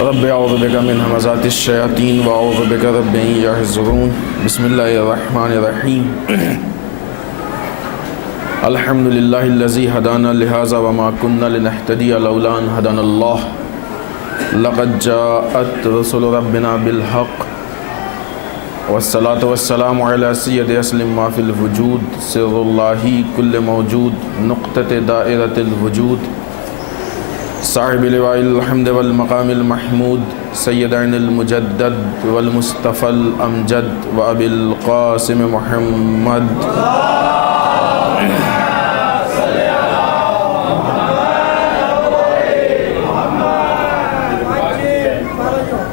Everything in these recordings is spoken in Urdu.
رب اعوذ بک من همزات الشیاطین واعوذ بک رب ان یحضرون بسم اللہ الرحمن الرحیم الحمد للہ الذی ہدانا لہذا وما كنا لنہتدی لولا ان ہدانا اللہ لقد جاءت رسل ربنا بالحق والصلاة والسلام علی سید اسلم ما فی الوجود سر اللہ کل موجود نقطة دائرة الوجود صاحب لواء الحمد والمقام المحمود سیدنا المجدد والمصطفى الامجد وابی القاسم محمد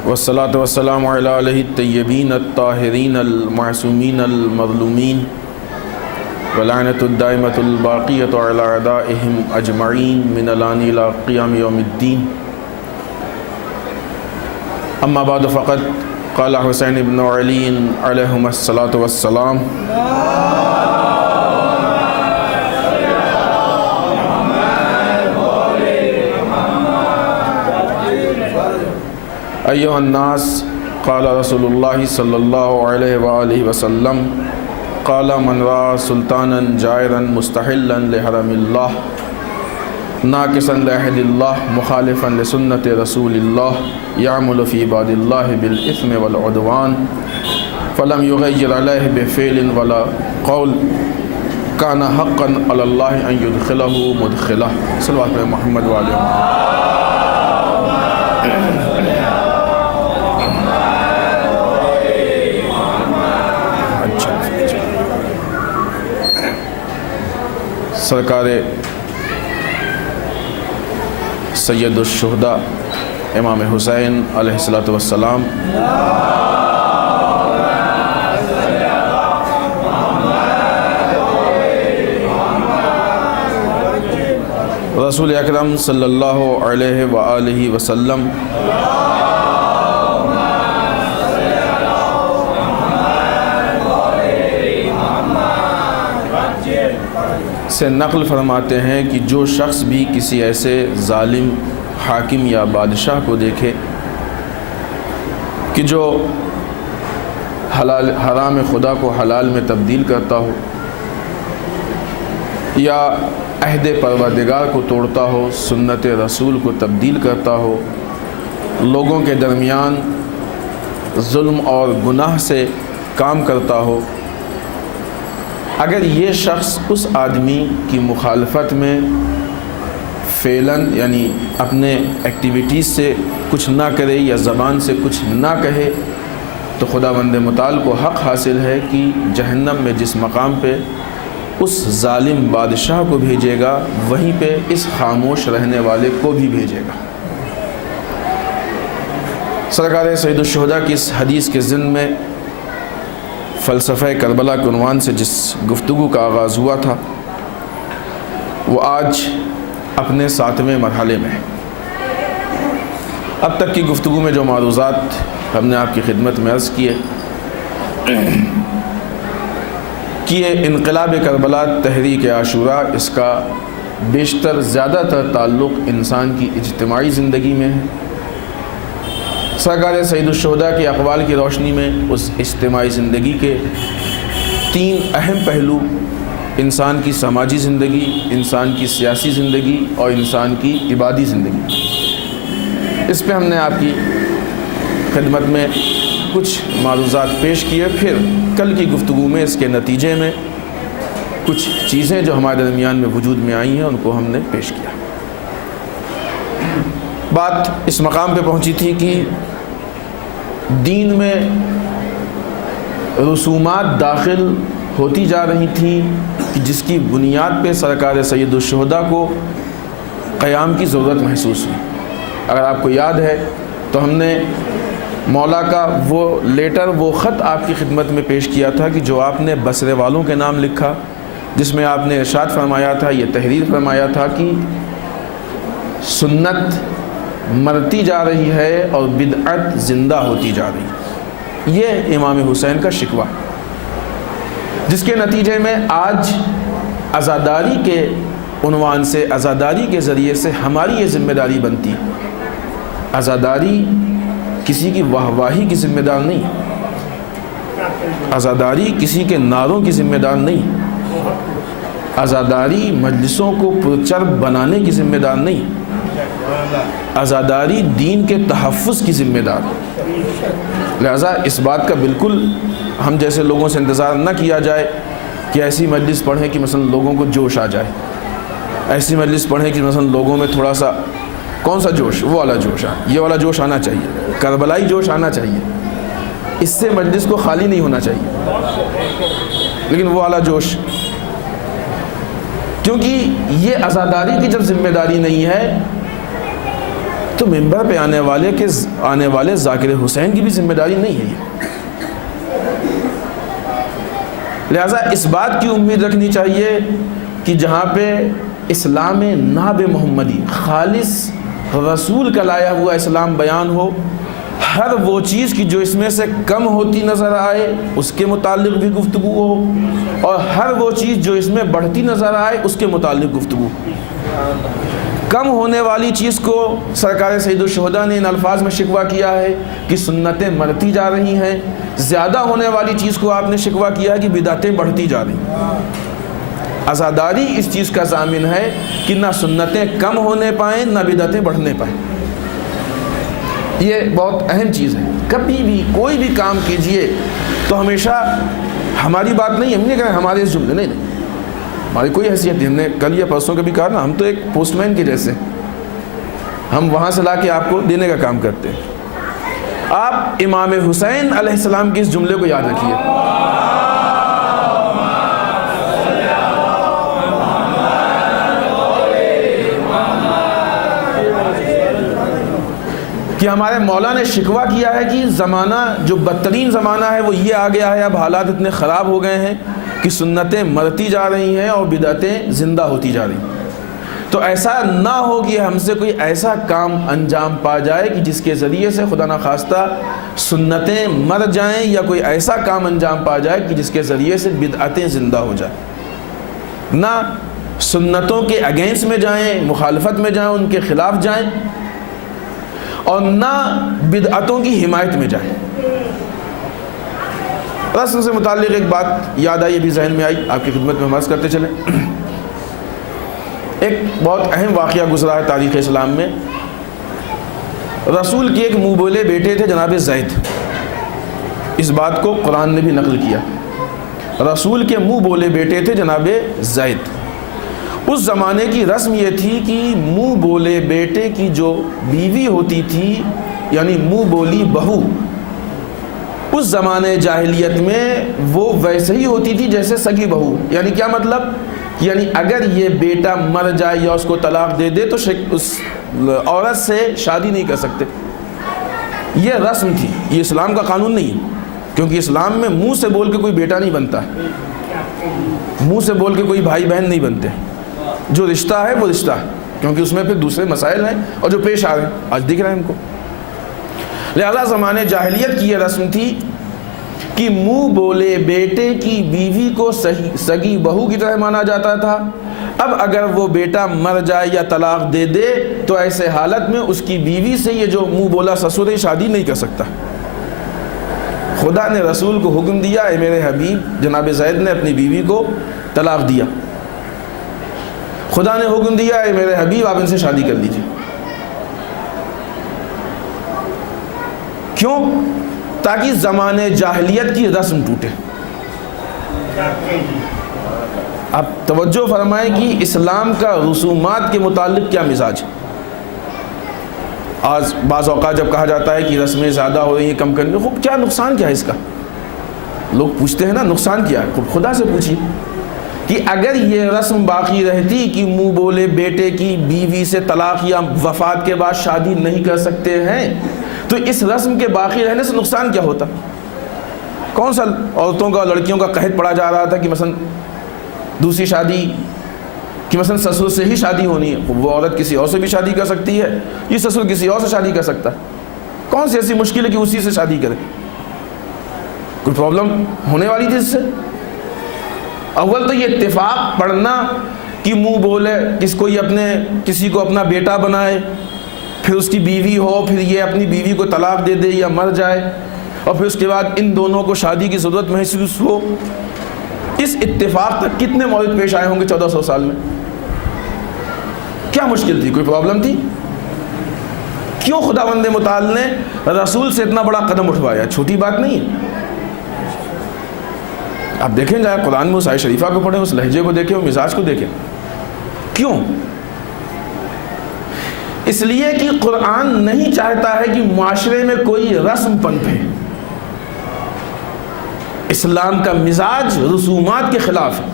والصلاة والسلام علی آلہ الطیبین الطاہرین المعصومین المظلومین ولعنت الدائمة الباقیة علی اعدائهم اجمعین من الآن الى قیام یوم الدین اما بعد فقد قال حسین بن علی علیہم الصلاة والسلام ایہا الناس قال رسول اللہ صلی اللہ علیہ وآلہ وسلم قال من رأى سلطانا جائرا مستحلا لحرم اللہ ناقصا لعہد اللہ مخالفا لسنت رسول اللہ یعمل فی عباد اللہ بالإثم والعدوان فلم یغیر علیہ بفعل ولا قول کان حقا علی اللہ ان یدخلہ مدخلہ صلوات محمد وعلیہ سرکار سید الشہداء امام حسین علیہ السلام رسول اکرم صلی اللہ علیہ وآلہ وسلم سے نقل فرماتے ہیں کہ جو شخص بھی کسی ایسے ظالم حاکم یا بادشاہ کو دیکھے کہ جو حرام خدا کو حلال میں تبدیل کرتا ہو یا عہد پروردگار کو توڑتا ہو سنت رسول کو تبدیل کرتا ہو لوگوں کے درمیان ظلم اور گناہ سے کام کرتا ہو اگر یہ شخص اس آدمی کی مخالفت میں فعلاً یعنی اپنے ایکٹیویٹیز سے کچھ نہ کرے یا زبان سے کچھ نہ کہے تو خداوند متعال کو حق حاصل ہے کہ جہنم میں جس مقام پہ اس ظالم بادشاہ کو بھیجے گا وہیں پہ اس خاموش رہنے والے کو بھی بھیجے گا۔ سرکار سید الشہداء کی اس حدیث کے ضمن میں فلسفہ کربلا کے عنوان سے جس گفتگو کا آغاز ہوا تھا وہ آج اپنے 7ویں مرحلے میں ہے۔ اب تک کی گفتگو میں جو معروضات ہم نے آپ کی خدمت میں عرض کیے کہ یہ انقلاب کربلا تحریک عاشوراء اس کا بیشتر زیادہ تر تعلق انسان کی اجتماعی زندگی میں ہے۔ سرکار سید الشہداء کے اقوال کی روشنی میں اس اجتماعی زندگی کے 3 اہم پہلو انسان کی سماجی زندگی، انسان کی سیاسی زندگی اور انسان کی عبادی زندگی، اس پہ ہم نے آپ کی خدمت میں کچھ معروضات پیش کیے۔ پھر کل کی گفتگو میں اس کے نتیجے میں کچھ چیزیں جو ہمارے درمیان میں وجود میں آئی ہیں ان کو ہم نے پیش کیا۔ بات اس مقام پہ پہنچی تھی کہ دین میں رسومات داخل ہوتی جا رہی تھیں کہ جس کی بنیاد پہ سرکار سید الشہداء کو قیام کی ضرورت محسوس ہوئی۔ اگر آپ کو یاد ہے تو ہم نے مولا کا وہ لیٹر، وہ خط آپ کی خدمت میں پیش کیا تھا کہ جو آپ نے بصرے والوں کے نام لکھا، جس میں آپ نے ارشاد فرمایا تھا، یہ تحریر فرمایا تھا کہ سنت مرتی جا رہی ہے اور بدعت زندہ ہوتی جا رہی ہے۔ یہ امام حسین کا شکوہ، جس کے نتیجے میں آج عزاداری کے عنوان سے، عزاداری کے ذریعے سے ہماری یہ ذمہ داری بنتی عزاداری کسی کی واہواہی کی ذمہ دار نہیں، عزاداری کسی کے نعروں کی ذمہ دار نہیں، عزاداری مجلسوں کو پرچرب بنانے کی ذمہ دار نہیں، عزاداری دین کے تحفظ کی ذمہ دار ہے۔ لہذا اس بات کا بالکل ہم جیسے لوگوں سے انتظار نہ کیا جائے کہ ایسی مجلس پڑھیں کہ مثلا لوگوں کو جوش آ جائے، ایسی مجلس پڑھیں کہ مثلا لوگوں میں تھوڑا سا کون سا جوش، وہ والا جوش یہ والا جوش آنا چاہیے، کربلائی جوش آنا چاہیے، اس سے مجلس کو خالی نہیں ہونا چاہیے، لیکن وہ والا جوش، کیونکہ یہ عزاداری کی جب ذمہ داری نہیں ہے تو ممبر پہ آنے والے ذاکر حسین کی بھی ذمہ داری نہیں ہے یہ۔ لہذا اس بات کی امید رکھنی چاہیے کہ جہاں پہ اسلام ناب محمدی خالص رسول کا لایا ہوا اسلام بیان ہو، ہر وہ چیز کی جو اس میں سے کم ہوتی نظر آئے اس کے متعلق بھی گفتگو ہو، اور ہر وہ چیز جو اس میں بڑھتی نظر آئے اس کے متعلق گفتگو۔ کم ہونے والی چیز کو سرکار سید الشہداء نے ان الفاظ میں شکوہ کیا ہے کہ سنتیں مرتی جا رہی ہیں، زیادہ ہونے والی چیز کو آپ نے شکوہ کیا ہے کہ بدعتیں بڑھتی جا رہی ہیں۔ عزاداری اس چیز کا ضامن ہے کہ نہ سنتیں کم ہونے پائیں نہ بدعتیں بڑھنے پائیں۔ یہ بہت اہم چیز ہے۔ کبھی بھی کوئی بھی کام کیجئے تو ہمیشہ ہماری بات نہیں، ہم نہیں کہیں ہمارے اس جملے، نہیں ہماری کوئی حیثیت نہیں۔ ہم نے کل یا پرسوں کا بھی کہا نا، ہم تو ایک پوسٹ مین کے جیسے، ہم وہاں سے لا کے آپ کو دینے کا کام کرتے ہیں۔ آپ امام حسین علیہ السلام کے اس جملے کو یاد رکھیے، کہ ہمارے مولا نے شکوہ کیا ہے کہ زمانہ جو بدترین زمانہ ہے وہ یہ آ گیا ہے، اب حالات اتنے خراب ہو گئے ہیں کہ سنتیں مرتی جا رہی ہیں اور بدعتیں زندہ ہوتی جا رہی ہیں۔ تو ایسا نہ ہو کہ ہم سے کوئی ایسا کام انجام پا جائے کہ جس کے ذریعے سے خدا نخواستہ سنتیں مر جائیں، یا کوئی ایسا کام انجام پا جائے کہ جس کے ذریعے سے بدعتیں زندہ ہو جائیں۔ نہ سنتوں کے اگینسٹ میں جائیں، مخالفت میں جائیں، ان کے خلاف جائیں، اور نہ بدعتوں کی حمایت میں جائیں۔ رسم سے متعلق ایک بات یاد آئی، ابھی ذہن میں آئی، آپ کی خدمت میں عرض کرتے چلیں۔ ایک بہت اہم واقعہ گزرا ہے تاریخ اسلام میں۔ رسول کے ایک منہ بولے بیٹے تھے جناب زید، اس بات کو قرآن نے بھی نقل کیا، رسول کے منہ بولے بیٹے تھے جناب زید۔ اس زمانے کی رسم یہ تھی کہ منہ بولے بیٹے کی جو بیوی ہوتی تھی، یعنی منہ بولی بہو، اس زمانے جاہلیت میں وہ ویسے ہی ہوتی تھی جیسے سگی بہو۔ یعنی کیا مطلب؟ یعنی اگر یہ بیٹا مر جائے یا اس کو طلاق دے دے تو اس عورت سے شادی نہیں کر سکتے۔ یہ رسم تھی، یہ اسلام کا قانون نہیں ہے، کیونکہ اسلام میں منہ سے بول کے کوئی بیٹا نہیں بنتا ہے، منہ سے بول کے کوئی بھائی بہن نہیں بنتے۔ جو رشتہ ہے وہ رشتہ ہے، کیونکہ اس میں پھر دوسرے مسائل ہیں اور جو پیش آ رہے ہیں آج دکھ رہے ہیں ہم کو۔ لہذا زمانے جاہلیت کی یہ رسم تھی کہ منہ بولے بیٹے کی بیوی کو سگی بہو کی طرح مانا جاتا تھا۔ اب اگر وہ بیٹا مر جائے یا طلاق دے دے تو ایسے حالت میں اس کی بیوی سے یہ جو منہ بولا سسر ہے شادی نہیں کر سکتا۔ خدا نے رسول کو حکم دیا، اے میرے حبیب، جناب زید نے اپنی بیوی کو طلاق دیا، خدا نے حکم دیا، اے میرے حبیب آپ ان سے شادی کر لیجیے۔ کیوں؟ تاکہ زمانے جاہلیت کی رسم ٹوٹے۔ آپ توجہ فرمائیں کہ اسلام کا رسومات کے متعلق کیا مزاج ہے۔ آج بعض اوقات جب کہا جاتا ہے کہ رسمیں زیادہ ہو رہی ہیں، کم کرنے، خوب کیا نقصان کیا ہے اس کا؟ لوگ پوچھتے ہیں نا نقصان کیا ہے، خوب خدا سے پوچھیے کہ اگر یہ رسم باقی رہتی کہ منہ بولے بیٹے کی بیوی سے طلاق یا وفات کے بعد شادی نہیں کر سکتے ہیں، تو اس رسم کے باقی رہنے سے نقصان کیا ہوتا؟ کون سا عورتوں کا لڑکیوں کا قحط پڑا جا رہا تھا کہ مثلا دوسری شادی کہ مثلا سسر سے ہی شادی ہونی ہے، وہ عورت کسی اور سے بھی شادی کر سکتی ہے، یہ سسر کسی اور سے شادی کر سکتا ہے، کون سی ایسی مشکل ہے کہ اسی سے شادی کرے؟ کوئی پرابلم ہونے والی تھی اس سے؟ اول تو یہ اتفاق پڑھنا کہ منہ بولے کسی کو اپنا بیٹا بنائے، پھر اس کی بیوی ہو، پھر یہ اپنی بیوی کو طلاق دے دے یا مر جائے، اور پھر اس کے بعد ان دونوں کو شادی کی ضرورت محسوس ہو، اس اتفاق تک کتنے مورد پیش آئے ہوں گے 1400 سال میں؟ کیا مشکل تھی؟ کوئی پرابلم تھی؟ کیوں خداوند متعال نے رسول سے اتنا بڑا قدم اٹھوایا؟ چھوٹی بات نہیں ہے۔ آپ دیکھیں جائے قرآن میں اس آیت شریفہ کو پڑھیں، اس لہجے کو دیکھیں، اس مزاج کو دیکھیں۔ کیوں؟ اس لیے کہ قرآن نہیں چاہتا ہے کہ معاشرے میں کوئی رسم پنپے۔ اسلام کا مزاج رسومات کے خلاف ہے۔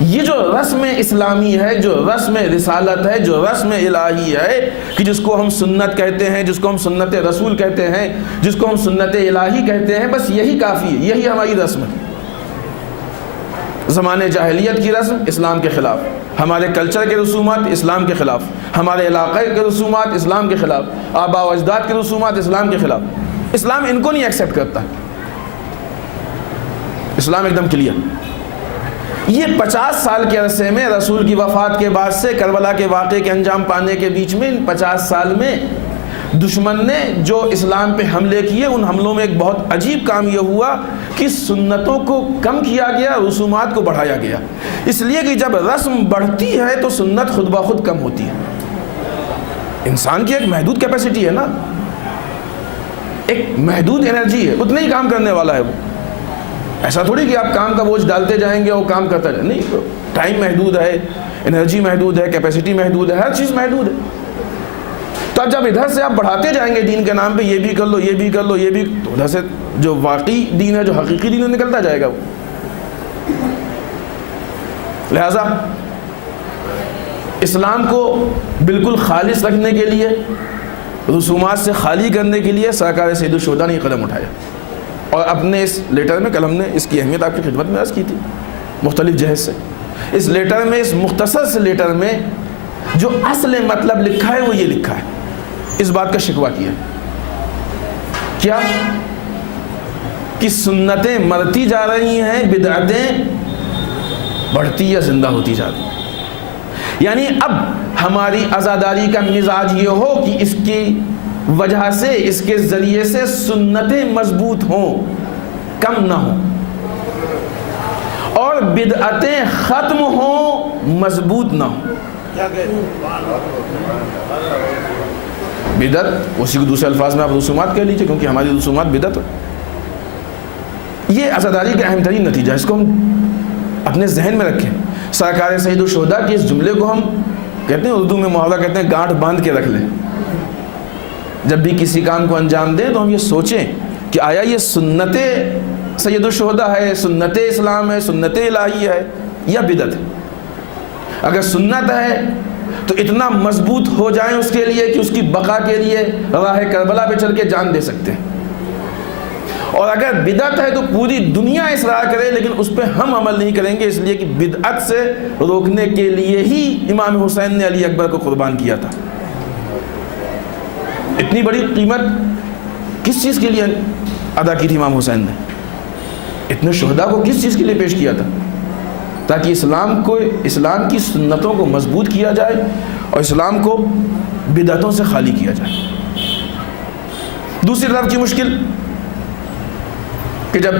یہ جو رسم اسلامی ہے، جو رسم رسالت ہے، جو رسم الہی ہے، کہ جس کو ہم سنت کہتے ہیں، جس کو ہم سنت رسول کہتے ہیں، جس کو ہم سنت الہی کہتے ہیں، بس یہی کافی ہے، یہی ہماری رسم ہے۔ زمانے جاہلیت کی رسم اسلام کے خلاف، ہمارے کلچر کے رسومات اسلام کے خلاف، ہمارے علاقے کے رسومات اسلام کے خلاف، آباء و اجداد کے رسومات اسلام کے خلاف۔ اسلام ان کو نہیں ایکسیپٹ کرتا۔ اسلام ایک دم کلیئر۔ یہ 50 سال کے عرصے میں رسول کی وفات کے بعد سے کربلا کے واقعے کے انجام پانے کے بیچ میں، ان 50 سال میں دشمن نے جو اسلام پہ حملے کیے، ان حملوں میں ایک بہت عجیب کام یہ ہوا کہ سنتوں کو کم کیا گیا، رسومات کو بڑھایا گیا۔ اس لیے کہ جب رسم بڑھتی ہے تو سنت خود بخود کم ہوتی ہے۔ انسان کی ایک محدود کیپیسٹی ہے نا، ایک محدود انرجی ہے، اتنا ہی کام کرنے والا ہے وہ۔ ایسا تھوڑی کہ آپ کام کا بوجھ ڈالتے جائیں گے اور کام کرتا جائے، نہیں، ٹائم محدود ہے، انرجی محدود ہے، کیپیسٹی محدود ہے، ہر چیز محدود ہے۔ تو اب جب ادھر سے آپ بڑھاتے جائیں گے دین کے نام پہ، یہ بھی کر لو، یہ بھی کر لو، یہ بھی، تو ادھر سے جو واقعی دین ہے، جو حقیقی دین ہے، نکلتا جائے گا وہ۔ لہذا اسلام کو بالکل خالص رکھنے کے لیے، رسومات سے خالی کرنے کے لیے سرکار سید الشہداء نے قدم اٹھایا، اور اپنے اس لیٹر میں، کل ہم نے اس کی اہمیت آپ کی خدمت میں عرض کی تھی مختلف جہت سے، اس لیٹر میں، اس مختصر سے لیٹر میں جو اصل مطلب لکھا ہے وہ یہ لکھا ہے، اس بات کا شکوہ کیا کیا کہ سنتیں مرتی جا رہی ہیں، بدعتیں بڑھتی یا زندہ ہوتی جا رہی ہیں۔ یعنی اب ہماری عزاداری کا مزاج یہ ہو کہ اس کی وجہ سے، اس کے ذریعے سے سنتیں مضبوط ہوں، کم نہ ہوں، اور بدعتیں ختم ہوں، مضبوط نہ ہوں۔ بدعت اسی کو دوسرے الفاظ میں آپ رسومات کہہ لیجئے، کیونکہ ہماری رسومات بدعت ہے۔ یہ عزاداری کا اہم ترین نتیجہ ہے، اس کو ہم اپنے ذہن میں رکھیں۔ سرکار سید الشہداء کے اس جملے کو ہم کہتے ہیں، اردو میں محاورہ کہتے ہیں، گانٹھ باندھ کے رکھ لیں۔ جب بھی کسی کام کو انجام دیں تو ہم یہ سوچیں کہ آیا یہ سنت سید الشہداء ہے، سنت اسلام ہے، سنت الہی ہے، یا بدعت ہے؟ اگر سنت ہے تو اتنا مضبوط ہو جائیں اس کے لیے کہ اس کی بقا کے لیے راہ کربلا پہ چل کے جان دے سکتے ہیں، اور اگر بدعت ہے تو پوری دنیا اصرار کرے لیکن اس پہ ہم عمل نہیں کریں گے، اس لیے کہ بدعت سے روکنے کے لیے ہی امام حسین نے علی اکبر کو قربان کیا تھا۔ اتنی بڑی قیمت کس چیز کے لیے ادا کی تھی امام حسین نے؟ اتنے شہداء کو کس چیز کے لیے پیش کیا تھا؟ تاکہ اسلام کی سنتوں کو مضبوط کیا جائے اور اسلام کو بدعتوں سے خالی کیا جائے۔ دوسری طرف کی مشکل کہ جب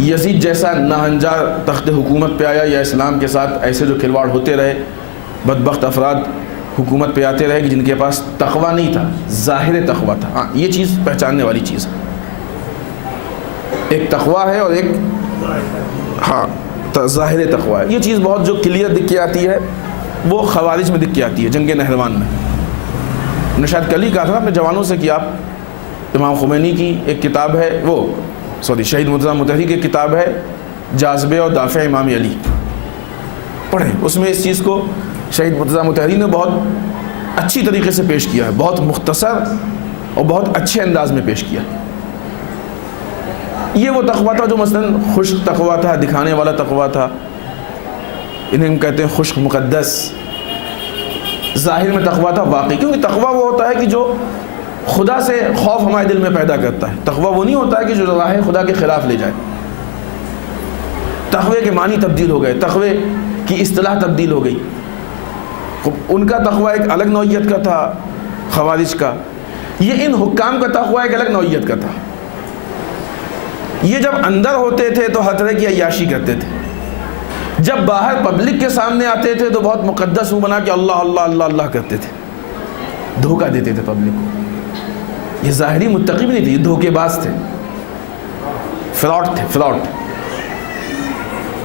یزید جیسا ناہنجار تخت حکومت پہ آیا، یا اسلام کے ساتھ ایسے جو کھلواڑ ہوتے رہے، بدبخت افراد حکومت پہ آتے رہے کہ جن کے پاس تقویٰ نہیں تھا، ظاہر تقویٰ تھا۔ ہاں، یہ چیز پہچاننے والی چیز ہے، ایک تقویٰ ہے اور ایک ظاہر تقویٰ ہے۔ یہ چیز بہت جو کلیئر دکھ کے آتی ہے وہ خوارج میں دکھ کے آتی ہے، جنگ نہروان میں۔ میں نے شاید کل ہی کہا تھا اپنے جوانوں سے کہ آپ امام خمینی کی ایک کتاب ہے، شہید مرتضیٰ مطہری کی کتاب ہے جاذبے اور دافع امام علی، پڑھیں۔ اس میں اس چیز کو شہید مرتضیٰ مطہری نے بہت اچھی طریقے سے پیش کیا ہے، بہت مختصر اور بہت اچھے انداز میں پیش کیا۔ یہ وہ تقویٰ تھا جو مثلاً خشک تقویٰ تھا، دکھانے والا تقویٰ تھا، انہیں ہم کہتے ہیں خشک مقدس۔ ظاہر میں تقویٰ تھا واقعی، کیونکہ تقویٰ وہ ہوتا ہے کہ جو خدا سے خوف ہمارے دل میں پیدا کرتا ہے۔ تقویٰ وہ نہیں ہوتا ہے کہ جو راہ خدا کے خلاف لے جائے۔ تقوی کے معنی تبدیل ہو گئے، تقوی کی اصطلاح تبدیل ہو گئی۔ ان کا تقویٰ ایک الگ نوعیت کا تھا، خوارج کا، یہ ان حکام کا تقوی ایک الگ نوعیت کا تھا۔ یہ جب اندر ہوتے تھے تو ہر طرح کی عیاشی کرتے تھے، جب باہر پبلک کے سامنے آتے تھے تو بہت مقدس منہ بنا کے اللہ اللہ اللہ اللہ کرتے تھے، دھوکہ دیتے تھے پبلک کو۔ یہ ظاہری متقی بھی نہیں تھے، یہ دھوکے باز تھے، فراڈ تھے، فراڈ۔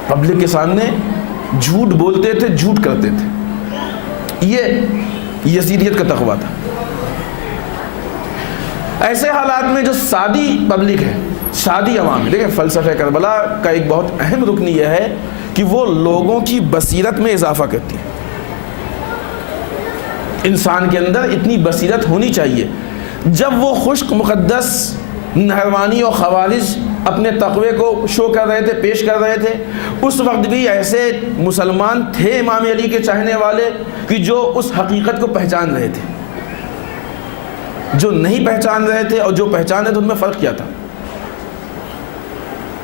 پبلک کے سامنے جھوٹ بولتے تھے، جھوٹ کرتے تھے۔ یہ یزیدیت کا تقویٰ تھا۔ ایسے حالات میں جو سادی پبلک ہے، سادی عوام ہے، دیکھیں فلسفہ کربلا کا ایک بہت اہم رکن یہ ہے کہ وہ لوگوں کی بصیرت میں اضافہ کرتی ہے۔ انسان کے اندر اتنی بصیرت ہونی چاہیے، جب وہ خشک مقدس نہروانی اور خوارج اپنے تقوی کو شو کر رہے تھے، پیش کر رہے تھے، اس وقت بھی ایسے مسلمان تھے امام علی کے چاہنے والے کہ جو اس حقیقت کو پہچان رہے تھے۔ جو نہیں پہچان رہے تھے اور جو پہچان رہے تھے ان میں فرق کیا تھا؟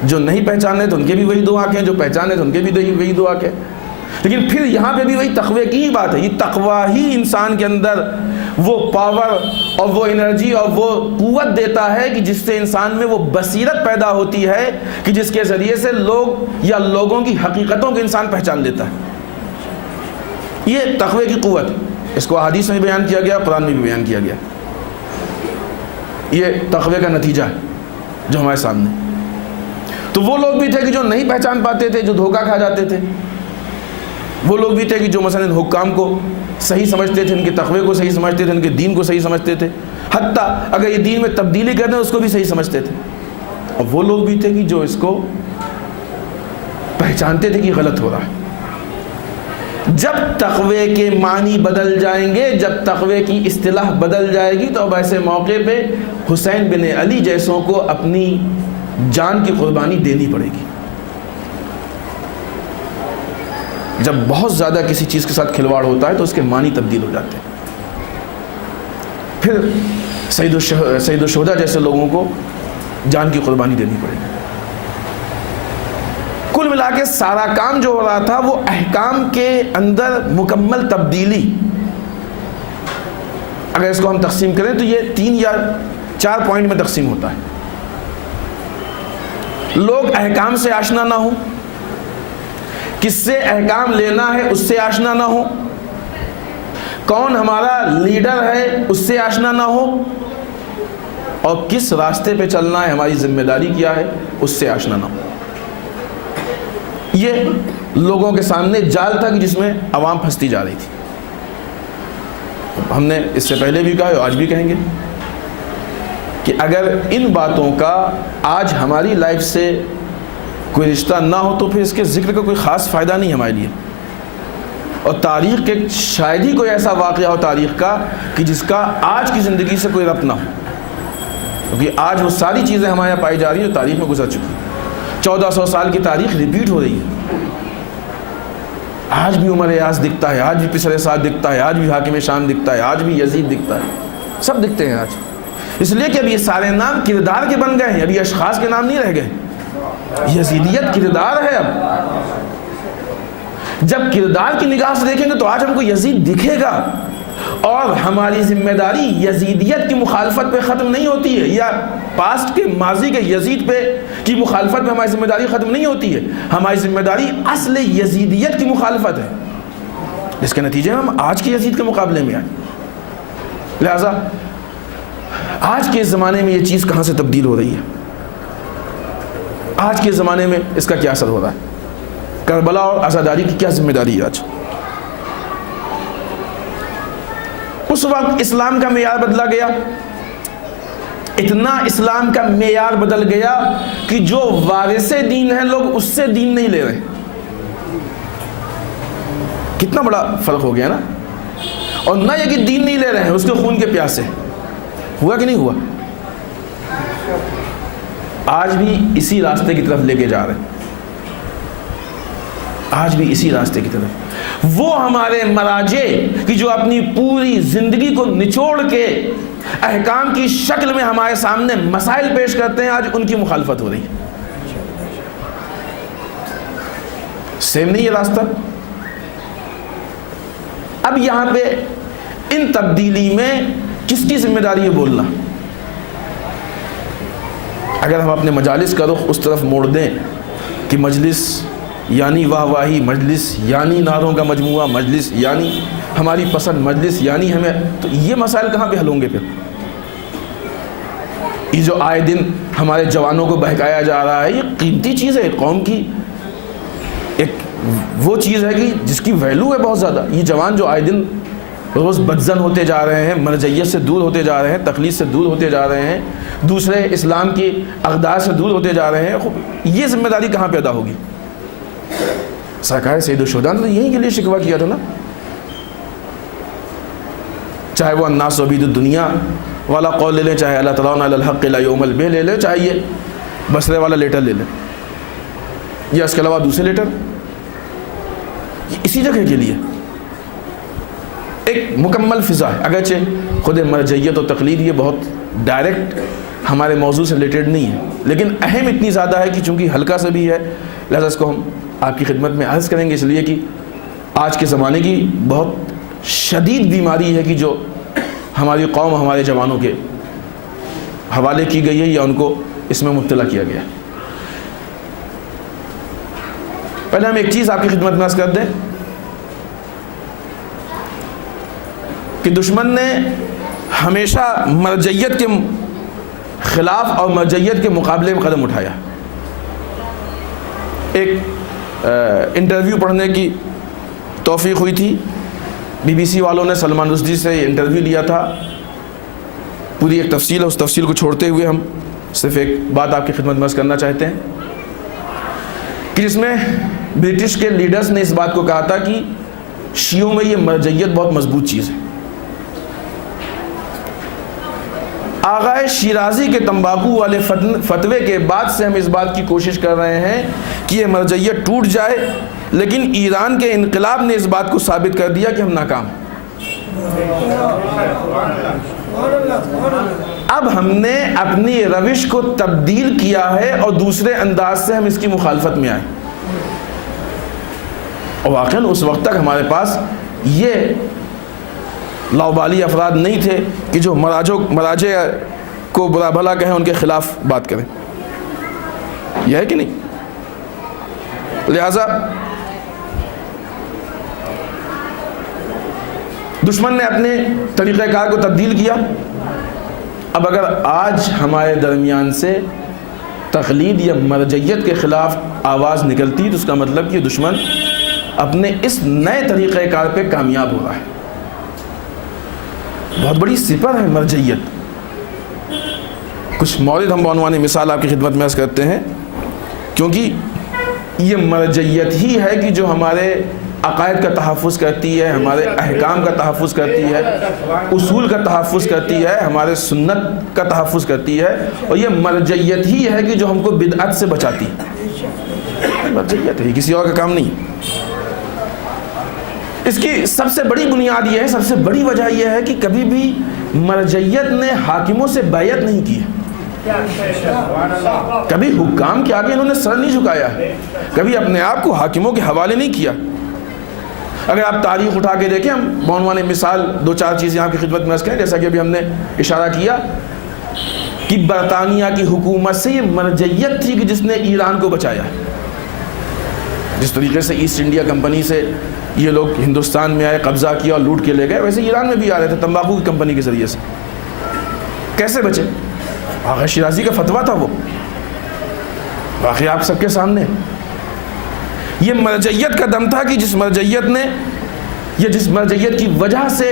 جو نہیں پہچان رہے تھے ان کے بھی وہی دو آنکھیں، جو پہچان رہے تھے ان کے بھی وہی دو آنکھیں۔ لیکن پھر یہاں پہ بھی وہی تقوی کی ہی بات ہے۔ یہ تقوی ہی انسان کے اندر وہ پاور اور وہ انرجی اور وہ قوت دیتا ہے کہ جس سے انسان میں وہ بصیرت پیدا ہوتی ہے کہ جس کے ذریعے سے لوگ یا لوگوں کی حقیقتوں کو انسان پہچان لیتا ہے۔ یہ تقوی کی قوت، اس کو حدیث میں بیان کیا گیا، قرآن میں بھی بیان کیا گیا۔ یہ تقوی کا نتیجہ ہے جو ہمارے سامنے۔ تو وہ لوگ بھی تھے کہ جو نہیں پہچان پاتے تھے، جو دھوکہ کھا جاتے تھے۔ وہ لوگ بھی تھے کہ جو مثلا حکام کو صحیح سمجھتے تھے، ان کے تقوی کو صحیح سمجھتے تھے، ان کے دین کو صحیح سمجھتے تھے، حتیٰ اگر یہ دین میں تبدیلی کرتے ہیں اس کو بھی صحیح سمجھتے تھے۔ اور وہ لوگ بھی تھے کہ جو اس کو پہچانتے تھے کہ غلط ہو رہا ہے۔ جب تقوی کے معنی بدل جائیں گے، جب تقوی کی اصطلاح بدل جائے گی، تو اب ایسے موقع پہ حسین بن علی جیسوں کو اپنی جان کی قربانی دینی پڑے گی۔ جب بہت زیادہ کسی چیز کے ساتھ کھلواڑ ہوتا ہے تو اس کے معنی تبدیل ہو جاتے ہیں۔ پھر سید الشہداء جیسے لوگوں کو جان کی قربانی دینی پڑے گی۔ کل ملا کے سارا کام جو ہو رہا تھا وہ احکام کے اندر مکمل تبدیلی۔ اگر اس کو ہم تقسیم کریں تو یہ 3 یا 4 پوائنٹ میں تقسیم ہوتا ہے۔ لوگ احکام سے آشنا نہ ہوں، کس سے احکام لینا ہے اس سے آشنا نہ ہو، کون ہمارا لیڈر ہے اس سے آشنا نہ ہو، اور کس راستے پہ چلنا ہے، ہماری ذمہ داری کیا ہے، اس سے آشنا نہ ہو۔ یہ لوگوں کے سامنے جال تھا کہ جس میں عوام پھنستی جا رہی تھی۔ ہم نے اس سے پہلے بھی کہا اور آج بھی کہیں گے کہ اگر ان باتوں کا آج ہماری لائف سے کوئی رشتہ نہ ہو تو پھر اس کے ذکر کا کوئی خاص فائدہ نہیں ہمارے لیے۔ اور تاریخ کے شاید ہی کوئی ایسا واقعہ ہو تاریخ کا کہ جس کا آج کی زندگی سے کوئی ربط نہ ہو، کیونکہ آج وہ ساری چیزیں ہمارے یہاں پائی جا رہی ہیں جو تاریخ میں گزر چکی ہیں۔ 1400 سال کی تاریخ ریپیٹ ہو رہی ہے۔ آج بھی عمر یاس دکھتا ہے، آج بھی پسر سعد دکھتا ہے، آج بھی حاکم شام دکھتا ہے، آج بھی یزید دکھتا ہے، سب دکھتے ہیں آج۔ اس لیے کہ اب یہ سارے نام کردار کے بن گئے ہیں، اب یہ اشخاص کے نام نہیں رہ گئے۔ یزیدیت کردار ہے۔ اب جب کردار کی نگاہ سے دیکھیں گے تو آج ہم کو یزید دکھے گا، اور ہماری ذمہ داری یزیدیت کی مخالفت پہ ختم نہیں ہوتی ہے، یا پاسٹ کے ماضی کے یزید پہ کی مخالفت پہ ہماری ذمہ داری ختم نہیں ہوتی ہے۔ ہماری ذمہ داری اصل یزیدیت کی مخالفت ہے، جس کے نتیجے میں ہم آج کے یزید کے مقابلے میں آئیں۔ لہذا آج کے زمانے میں یہ چیز کہاں سے تبدیل ہو رہی ہے، آج کے زمانے میں اس کا کیا اثر ہو رہا ہے، کربلا اور عزاداری کی کیا ذمہ داری ہے آج۔ اس وقت اسلام کا معیار بدلا گیا، اتنا اسلام کا معیار بدل گیا کہ جو وارث دین ہیں لوگ اس سے دین نہیں لے رہے۔ کتنا بڑا فرق ہو گیا نا۔ اور نہ یہ کہ دین نہیں لے رہے ہیں، اس کے خون کے پیاسے۔ ہوا کہ نہیں ہوا؟ آج بھی اسی راستے کی طرف لے کے جا رہے ہیں، آج بھی اسی راستے کی طرف۔ وہ ہمارے مراجع کی جو اپنی پوری زندگی کو نچوڑ کے احکام کی شکل میں ہمارے سامنے مسائل پیش کرتے ہیں، آج ان کی مخالفت ہو رہی ہے۔ سیم نہیں یہ راستہ۔ اب یہاں پہ ان تبدیلی میں کس کی ذمہ داری ہے بولنا؟ اگر ہم اپنے مجالس کا رخ اس طرف موڑ دیں کہ مجلس یعنی واہ واہی، مجلس یعنی نعروں کا مجموعہ، مجلس یعنی ہماری پسند، مجلس یعنی ہمیں، تو یہ مسائل کہاں پہ حل ہوں گے پھر؟ یہ جو آئے دن ہمارے جوانوں کو بہکایا جا رہا ہے، یہ قیمتی چیز ہے قوم کی، ایک وہ چیز ہے کہ جس کی ویلیو ہے بہت زیادہ۔ یہ جوان جو آئے دن روز بدزن ہوتے جا رہے ہیں، مرجعیت سے دور ہوتے جا رہے ہیں، تقلید سے دور ہوتے جا رہے ہیں، دوسرے اسلام کی اقدار سے دور ہوتے جا رہے ہیں، یہ ذمہ داری کہاں پیدا ہوگی؟ سرکار سید الشہداء نے یہیں کے لیے شکوہ کیا تھا نا، چاہے وہ الناس عبید الدنیا والا قول لے لیں، چاہے اللہ تعالیٰ علی الحق لا یوم البہ لے لیں، چاہے یہ بصرے والا لیٹر لے لیں، یا اس کے علاوہ دوسرے لیٹر، اسی جگہ کے لیے ایک مکمل فضا ہے۔ اگرچہ خود مرجعیت و تقلید یہ بہت ڈائریکٹ ہمارے موضوع سے ریلیٹڈ نہیں ہے، لیکن اہم اتنی زیادہ ہے کہ چونکہ ہلکا سا بھی ہے، لہذا اس کو ہم آپ کی خدمت میں عرض کریں گے، اس لیے کہ آج کے زمانے کی بہت شدید بیماری ہے کہ جو ہماری قوم ہمارے جوانوں کے حوالے کی گئی ہے یا ان کو اس میں مبتلا کیا گیا ہے۔ پہلے ہم ایک چیز آپ کی خدمت میں عرض کر دیں کہ دشمن نے ہمیشہ مرجعیت کے خلاف اور مرجعیت کے مقابلے میں قدم اٹھایا۔ ایک انٹرویو پڑھنے کی توفیق ہوئی تھی، بی بی سی والوں نے سلمان رشدی سے انٹرویو لیا تھا، پوری ایک تفصیل ہے، اس تفصیل کو چھوڑتے ہوئے ہم صرف ایک بات آپ کی خدمت میں عرض کرنا چاہتے ہیں کہ جس میں برٹش کے لیڈرز نے اس بات کو کہا تھا کہ شیعوں میں یہ مرجعیت بہت مضبوط چیز ہے۔ آغائے شیرازی کے تمباکو والے فتوے کے بعد سے ہم اس بات کی کوشش کر رہے ہیں کہ یہ مرجعیت ٹوٹ جائے، لیکن ایران کے انقلاب نے اس بات کو ثابت کر دیا کہ ہم ناکام ہیں۔ اب ہم نے اپنی روش کو تبدیل کیا ہے اور دوسرے انداز سے ہم اس کی مخالفت میں آئے، اور واقعاً اس وقت تک ہمارے پاس یہ لاؤبالی افراد نہیں تھے کہ جو مراجع کو برا بھلا کہیں، ان کے خلاف بات کریں، یہ ہے کہ نہیں؟ لہذا دشمن نے اپنے طریقہ کار کو تبدیل کیا۔ اب اگر آج ہمارے درمیان سے تقلید یا مرجعیت کے خلاف آواز نکلتی تو اس کا مطلب کہ دشمن اپنے اس نئے طریقہ کار پہ کامیاب ہو رہا ہے۔ بہت بڑی سپر ہے مرجعیت۔ کچھ مورد ہم بعنوان مثال آپ کی خدمت میں عرض کرتے ہیں، کیونکہ یہ مرجعیت ہی ہے کہ جو ہمارے عقائد کا تحفظ کرتی ہے، ہمارے احکام کا تحفظ کرتی ہے، اصول کا تحفظ کرتی ہے، ہمارے سنت کا تحفظ کرتی ہے، اور یہ مرجعیت ہی ہے کہ جو ہم کو بدعت سے بچاتی ہے۔ مرجعیت ہے، کسی اور کا کام نہیں۔ اس کی سب سے بڑی بنیاد یہ ہے، سب سے بڑی وجہ یہ ہے کہ کبھی بھی مرجعیت نے حاکموں سے بیعت نہیں کی، کبھی حکام کے آگے انہوں نے سر نہیں جھکایا، کبھی اپنے آپ کو حاکموں کے حوالے نہیں کیا۔ اگر آپ تاریخ اٹھا کے دیکھیں، ہم بعنوان مثال دو چار چیزیں آپ کی خدمت میں عرض کریں، جیسا کہ ابھی ہم نے اشارہ کیا کہ برطانیہ کی حکومت سے یہ مرجعیت تھی کہ جس نے ایران کو بچایا۔ جس طریقے سے ایسٹ انڈیا کمپنی سے یہ لوگ ہندوستان میں آئے، قبضہ کیا اور لوٹ کے لے گئے، ویسے ایران میں بھی آ رہے تھے تمباکو کی کمپنی کے ذریعے سے۔ کیسے بچے؟ آغا شیرازی کا فتویٰ تھا، وہ واقعہ آپ سب کے سامنے۔ یہ مرجعیت کا دم تھا کہ جس مرجعیت کی وجہ سے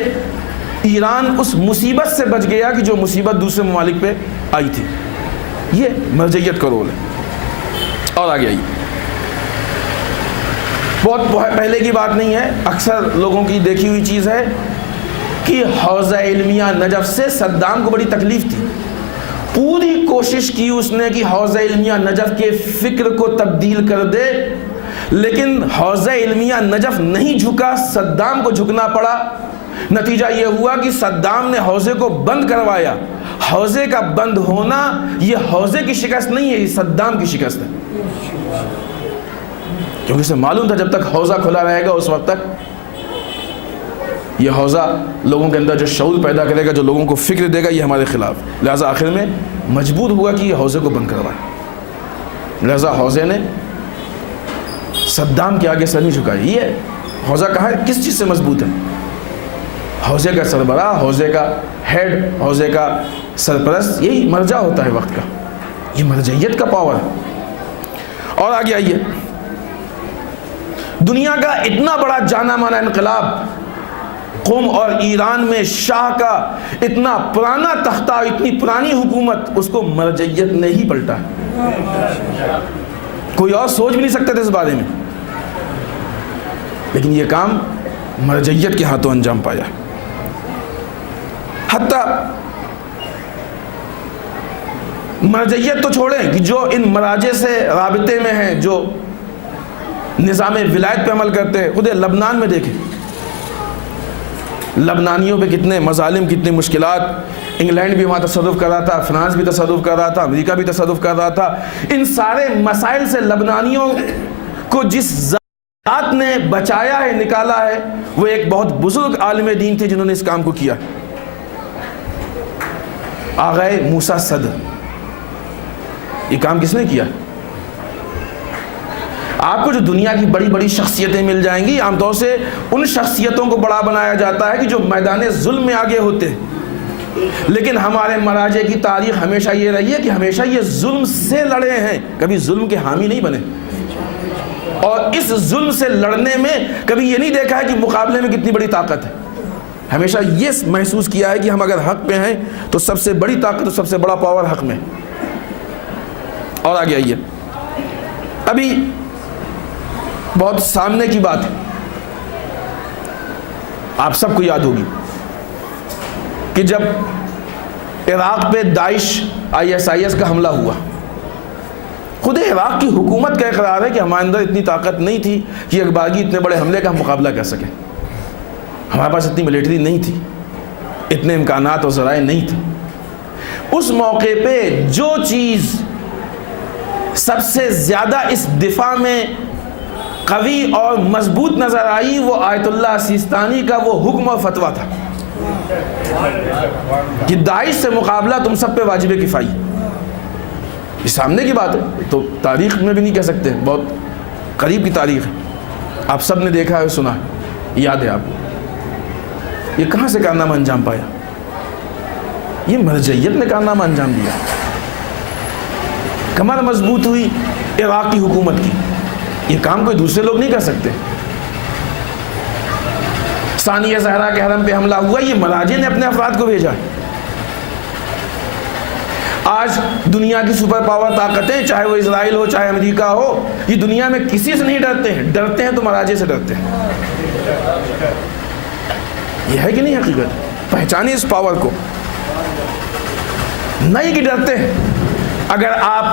ایران اس مصیبت سے بچ گیا کہ جو مصیبت دوسرے ممالک پہ آئی تھی۔ یہ مرجعیت کا رول ہے۔ اور آگے آئیے، بہت پہلے کی بات نہیں ہے، اکثر لوگوں کی دیکھی ہوئی چیز ہے کہ حوزہ علمیہ نجف سے صدام کو بڑی تکلیف تھی، پوری کوشش کی اس نے کہ حوزہ علمیہ نجف کے فکر کو تبدیل کر دے، لیکن حوزہ علمیہ نجف نہیں جھکا، صدام کو جھکنا پڑا۔ نتیجہ یہ ہوا کہ صدام نے حوزے کو بند کروایا۔ حوزے کا بند ہونا یہ حوزے کی شکست نہیں ہے، یہ صدام کی شکست ہے، کیونکہ اسے معلوم تھا جب تک حوزہ کھلا رہے گا اس وقت تک یہ حوزہ لوگوں کے اندر جو شعور پیدا کرے گا، جو لوگوں کو فکر دے گا، یہ ہمارے خلاف، لہٰذا آخر میں مجبور ہوا کہ یہ حوزے کو بند کروائے۔ لہٰذا حوزے نے صدام کے آگے سر نہیں جھکائی۔ یہ حوزہ کہاں ہے، کس چیز سے مضبوط ہے؟ حوزے کا سربراہ، حوزے کا ہیڈ، حوزے کا سرپرست، یہی مرجع ہوتا ہے وقت کا، یہ مرجعیت کا پاور ہے۔ اور آگے آئیے، دنیا کا اتنا بڑا جانا مانا انقلاب، قوم اور ایران میں شاہ کا اتنا پرانا تختہ، اتنی پرانی حکومت، اس کو مرجعیت نے ہی پلٹا۔ کوئی اور سوچ بھی نہیں سکتا تھا اس بارے میں، لیکن یہ کام مرجعیت کے ہاتھوں انجام پایا۔ حتیٰ مرجعیت تو چھوڑیں کہ جو ان مراجع سے رابطے میں ہیں، جو نظام ولایت پہ عمل کرتے ہیں، خود لبنان میں دیکھیں، لبنانیوں پہ کتنے مظالم، کتنی مشکلات۔ انگلینڈ بھی وہاں تصرف کر رہا تھا، فرانس بھی تصرف کر رہا تھا، امریکہ بھی تصرف کر رہا تھا۔ ان سارے مسائل سے لبنانیوں کو جس ذات نے بچایا ہے، نکالا ہے، وہ ایک بہت بزرگ عالم دین تھے جنہوں نے اس کام کو کیا۔ آغائے موسیٰ صدر، یہ کام کس نے کیا؟ آپ کو جو دنیا کی بڑی بڑی شخصیتیں مل جائیں گی، عام طور سے ان شخصیتوں کو بڑا بنایا جاتا ہے کہ جو میدان ظلم میں آگے ہوتے ہیں، لیکن ہمارے مراجع کی تاریخ ہمیشہ یہ رہی ہے کہ ہمیشہ یہ ظلم سے لڑے ہیں، کبھی ظلم کے حامی نہیں بنے، اور اس ظلم سے لڑنے میں کبھی یہ نہیں دیکھا ہے کہ مقابلے میں کتنی بڑی طاقت ہے۔ ہمیشہ یہ محسوس کیا ہے کہ ہم اگر حق پہ ہیں تو سب سے بڑی طاقت اور سب سے بڑا پاور حق میں۔ اور آگے آئیے، ابھی بہت سامنے کی بات ہے، آپ سب کو یاد ہوگی کہ جب عراق پہ داعش ISIS کا حملہ ہوا، خود عراق کی حکومت کا اقرار ہے کہ ہمارے اندر اتنی طاقت نہیں تھی کہ ایک باغی اتنے بڑے حملے کا ہم مقابلہ کر سکیں، ہمارے پاس اتنی ملٹری نہیں تھی، اتنے امکانات اور ذرائع نہیں تھے۔ اس موقع پہ جو چیز سب سے زیادہ اس دفاع میں قوی اور مضبوط نظر آئی، وہ آیت اللہ سیستانی کا وہ حکم اور فتویٰ تھا کہ داعش سے مقابلہ تم سب پہ واجب کفائی۔ یہ سامنے کی بات ہے، تو تاریخ میں بھی نہیں کہہ سکتے، بہت قریب کی تاریخ ہے، آپ سب نے دیکھا ہے، سنا ہے، یاد ہے آپ کو۔ یہ کہاں سے کارنامہ انجام پایا؟ یہ مرجعیت نے کارنامہ انجام دیا۔ کمر مضبوط ہوئی عراق کی حکومت کی، یہ کام کوئی دوسرے لوگ نہیں کر سکتے۔ ثانیہ زہرا کے حرم پہ حملہ ہوا، یہ مراجع نے اپنے افراد کو بھیجا۔ آج دنیا کی سپر پاور طاقتیں، چاہے وہ اسرائیل ہو چاہے امریکہ ہو، یہ دنیا میں کسی سے نہیں ڈرتے ہیں، ڈرتے ہیں تو مراجع سے ڈرتے ہیں۔ یہ ہے کہ نہیں حقیقت؟ پہچانے اس پاور کو، نہیں کہ ڈرتے ہیں۔ اگر آپ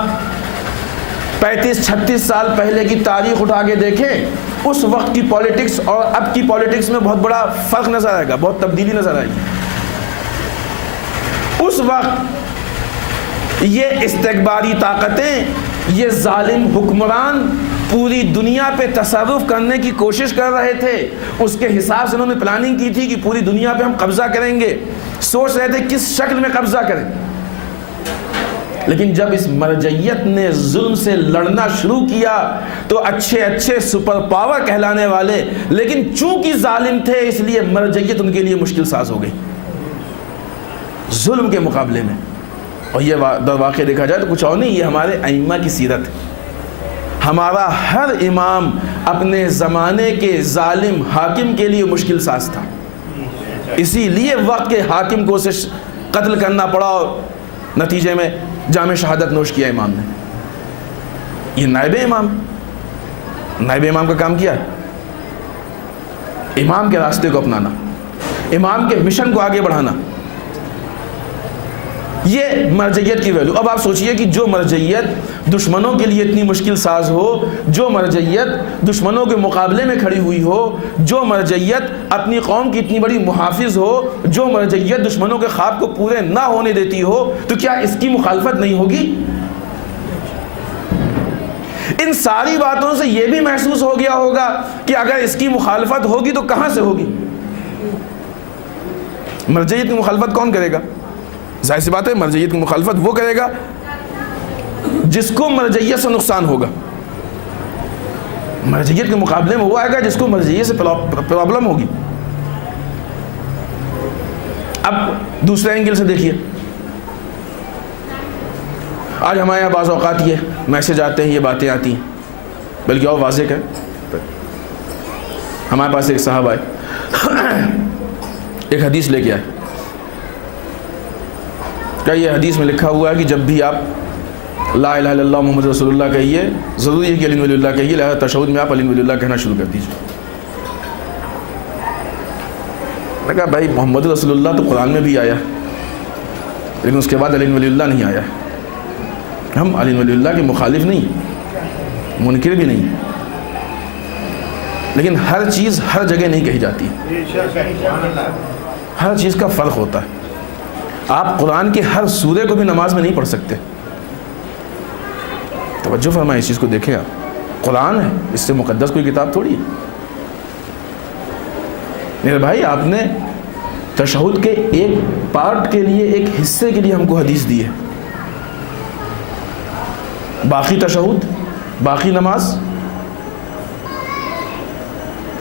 35-36 سال پہلے کی تاریخ اٹھا کے دیکھیں، اس وقت کی پولیٹکس اور اب کی پولیٹکس میں بہت بڑا فرق نظر آئے گا، بہت تبدیلی نظر آئے گی۔ اس وقت یہ استکباری طاقتیں، یہ ظالم حکمران پوری دنیا پہ تصرف کرنے کی کوشش کر رہے تھے، اس کے حساب سے انہوں نے پلاننگ کی تھی کہ پوری دنیا پہ ہم قبضہ کریں گے، سوچ رہے تھے کس شکل میں قبضہ کریں۔ لیکن جب اس مرجعیت نے ظلم سے لڑنا شروع کیا تو اچھے سپر پاور کہلانے والے، لیکن چونکہ ظالم تھے اس لیے مرجعیت ان کے لیے مشکل ساز ہو گئی ظلم کے مقابلے میں۔ اور یہ در واقع دیکھا جائے تو کچھ اور نہیں، یہ ہمارے ائمہ کی سیرت ہے۔ ہمارا ہر امام اپنے زمانے کے ظالم حاکم کے لیے مشکل ساز تھا، اسی لیے وقت کے حاکم کو اسے قتل کرنا پڑا اور نتیجے میں جام شہادت نوش کیا امام نے۔ یہ نائب امام کا کام کیا ہے، امام کے راستے کو اپنانا، امام کے مشن کو آگے بڑھانا، یہ مرجعیت کی ویلیو۔ اب آپ سوچئے کہ جو مرجعیت دشمنوں کے لیے اتنی مشکل ساز ہو، جو مرجعیت دشمنوں کے مقابلے میں کھڑی ہوئی ہو، جو مرجعیت اپنی قوم کی اتنی بڑی محافظ ہو، جو مرجعیت دشمنوں کے خواب کو پورے نہ ہونے دیتی ہو، تو کیا اس کی مخالفت نہیں ہوگی؟ ان ساری باتوں سے یہ بھی محسوس ہو گیا ہوگا کہ اگر اس کی مخالفت ہوگی تو کہاں سے ہوگی؟ مرجعیت کی مخالفت کون کرے گا؟ ظاہر سی بات ہے مرجعیت کی مخالفت وہ کرے گا جس کو مرجعیت سے نقصان ہوگا. مرجعیت کے مقابلے میں وہ آئے گا جس کو مرجعیت سے پرابلم ہوگی. اب دوسرے اینگل سے دیکھیے, آج ہمارے یہاں بعض اوقات یہ میسج آتے ہیں, یہ باتیں آتی ہیں, بلکہ اور واضح ہے, ہمارے پاس ایک صاحب آئے, ایک حدیث لے کے آئے, کہ یہ حدیث میں لکھا ہوا ہے کہ جب بھی آپ لا الہ الا اللہ محمد رسول اللہ کہیے, ضروری ہے کہ علی ولی اللہ کہیے, لہذا تشہد میں آپ علی ولی اللہ کہنا شروع کر دیجیے. میں کہا بھائی محمد رسول اللہ تو قرآن میں بھی آیا, لیکن اس کے بعد علی ولی اللہ نہیں آیا. ہم علی ولی اللہ کے مخالف نہیں, منکر بھی نہیں, لیکن ہر چیز ہر جگہ نہیں کہی جاتی, ہر چیز کا فرق ہوتا ہے. آپ قرآن کے ہر سورے کو بھی نماز میں نہیں پڑھ سکتے. توجہ فرمائیں, اس چیز کو دیکھیں آپ, قرآن ہے, اس سے مقدس کوئی کتاب تھوڑی ہے. میرے بھائی آپ نے تشہد کے ایک پارٹ کے لیے, ایک حصے کے لیے ہم کو حدیث دی ہے, باقی تشہد, باقی نماز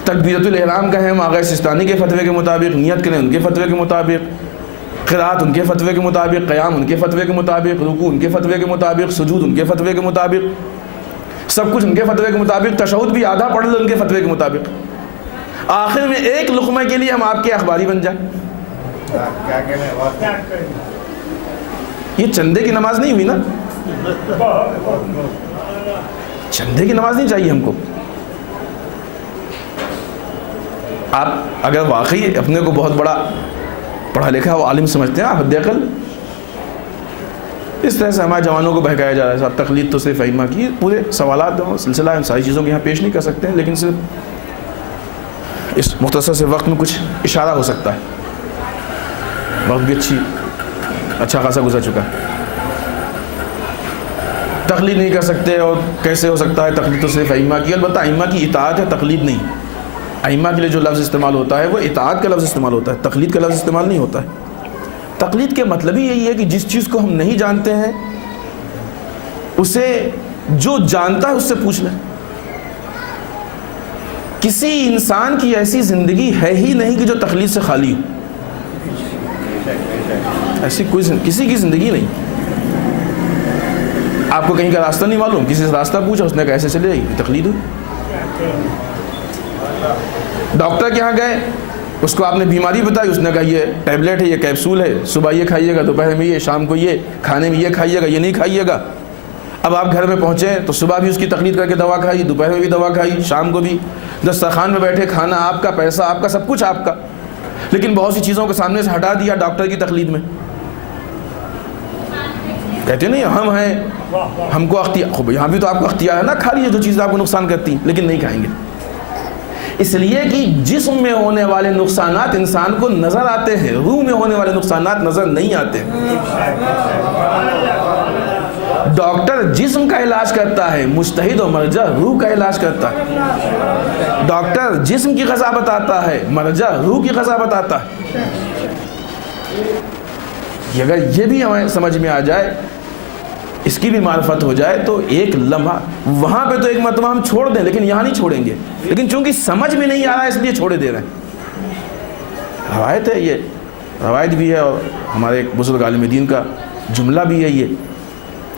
تکبیرۃ الاحرام کا ہے ہم آغا سستانی کے فتوے کے مطابق, نیت کریں ان کے فتوے کے مطابق, قرات ان کے فتوے کے مطابق, قیام ان کے فتوے کے مطابق, رکوع ان کے فتوے کے مطابق, سجود ان کے فتوے کے مطابق, سب کچھ ان کے فتوے کے مطابق, تشہد بھی آدھا پڑھ لو ان کے فتوے کے مطابق. آخر میں ایک لقمہ کے لیے ہم آپ کے اخباری بن جائیں. یہ چندے کی نماز نہیں ہوئی نا, چندے کی نماز نہیں چاہیے ہم کو. آپ اگر واقعی اپنے کو بہت بڑا پڑھا لکھا وہ عالم سمجھتے ہیں, آپ حد عقل اس طرح سے ہمارے جوانوں کو بہکایا جا رہا ہے. صاحب تقلید تو صرف ائمہ کی, پورے سوالات سلسلہ ان ساری چیزوں کو یہاں پیش نہیں کر سکتے ہیں, لیکن صرف اس مختصر سے وقت میں کچھ اشارہ ہو سکتا ہے. وقت بھی اچھا خاصا گزر چکا ہے. تقلید نہیں کر سکتے, اور کیسے ہو سکتا ہے؟ تقلید تو صرف ائمہ کی, البتہ ائمہ کی اطاعت ہے, تقلید نہیں. ائمہ کے لیے جو لفظ استعمال ہوتا ہے وہ اطاعت کا لفظ استعمال ہوتا ہے, تقلید کا لفظ استعمال نہیں ہوتا ہے. تقلید کے مطلب ہی یہی ہے کہ جس چیز کو ہم نہیں جانتے ہیں اسے جو جانتا ہے اس سے پوچھ لیں. کسی انسان کی ایسی زندگی ہے ہی نہیں کہ جو تقلید سے خالی ہو, ایسی کوئی کسی کی زندگی نہیں. آپ کو کہیں کا راستہ نہیں معلوم, کسی سے راستہ پوچھا, اس نے کہا ایسے چلے جائیے, تقلید ہوئی. ڈاکٹر کے یہاں گئے, اس کو آپ نے بیماری بتائی, اس نے کہا یہ ٹیبلٹ ہے, یہ کیپسول ہے, صبح یہ کھائیے گا, دوپہر میں یہ, شام کو یہ, کھانے میں یہ کھائیے گا, یہ نہیں کھائیے گا. اب آپ گھر میں پہنچے تو صبح بھی اس کی تقلید کر کے دوا کھائی, دوپہر میں بھی دوا کھائی, شام کو بھی. دسترخوان میں بیٹھے, کھانا آپ کا, پیسہ آپ کا, سب کچھ آپ کا, لیکن بہت سی چیزوں کو سامنے سے ہٹا دیا ڈاکٹر کی تقلید میں. کہتے نہیں ہم ہیں, ہم کو اختیار, یہاں بھی تو آپ کو اختیار ہے نا, کھا لیجیے جو چیزیں آپ کو نقصان کرتی ہیں, لیکن نہیں کھائیں گے. اس لیے کہ جسم میں ہونے والے نقصانات انسان کو نظر آتے ہیں, روح میں ہونے والے نقصانات نظر نہیں آتے. ڈاکٹر جسم کا علاج کرتا ہے, مجتہد و مرجع روح کا علاج کرتا ہے. ڈاکٹر جسم کی غذا بتاتا ہے, مرجع روح کی غذا بتاتا ہے. اگر یہ بھی ہمیں سمجھ میں آ جائے, اس کی بھی معرفت ہو جائے, تو ایک لمحہ وہاں پہ تو ایک مرتبہ ہم چھوڑ دیں, لیکن یہاں نہیں چھوڑیں گے. لیکن چونکہ سمجھ میں نہیں آ رہا ہے اس لیے چھوڑے دے رہے ہیں. روایت ہے, یہ روایت بھی ہے, اور ہمارے ایک بزرگ عالم دین کا جملہ بھی ہے. یہ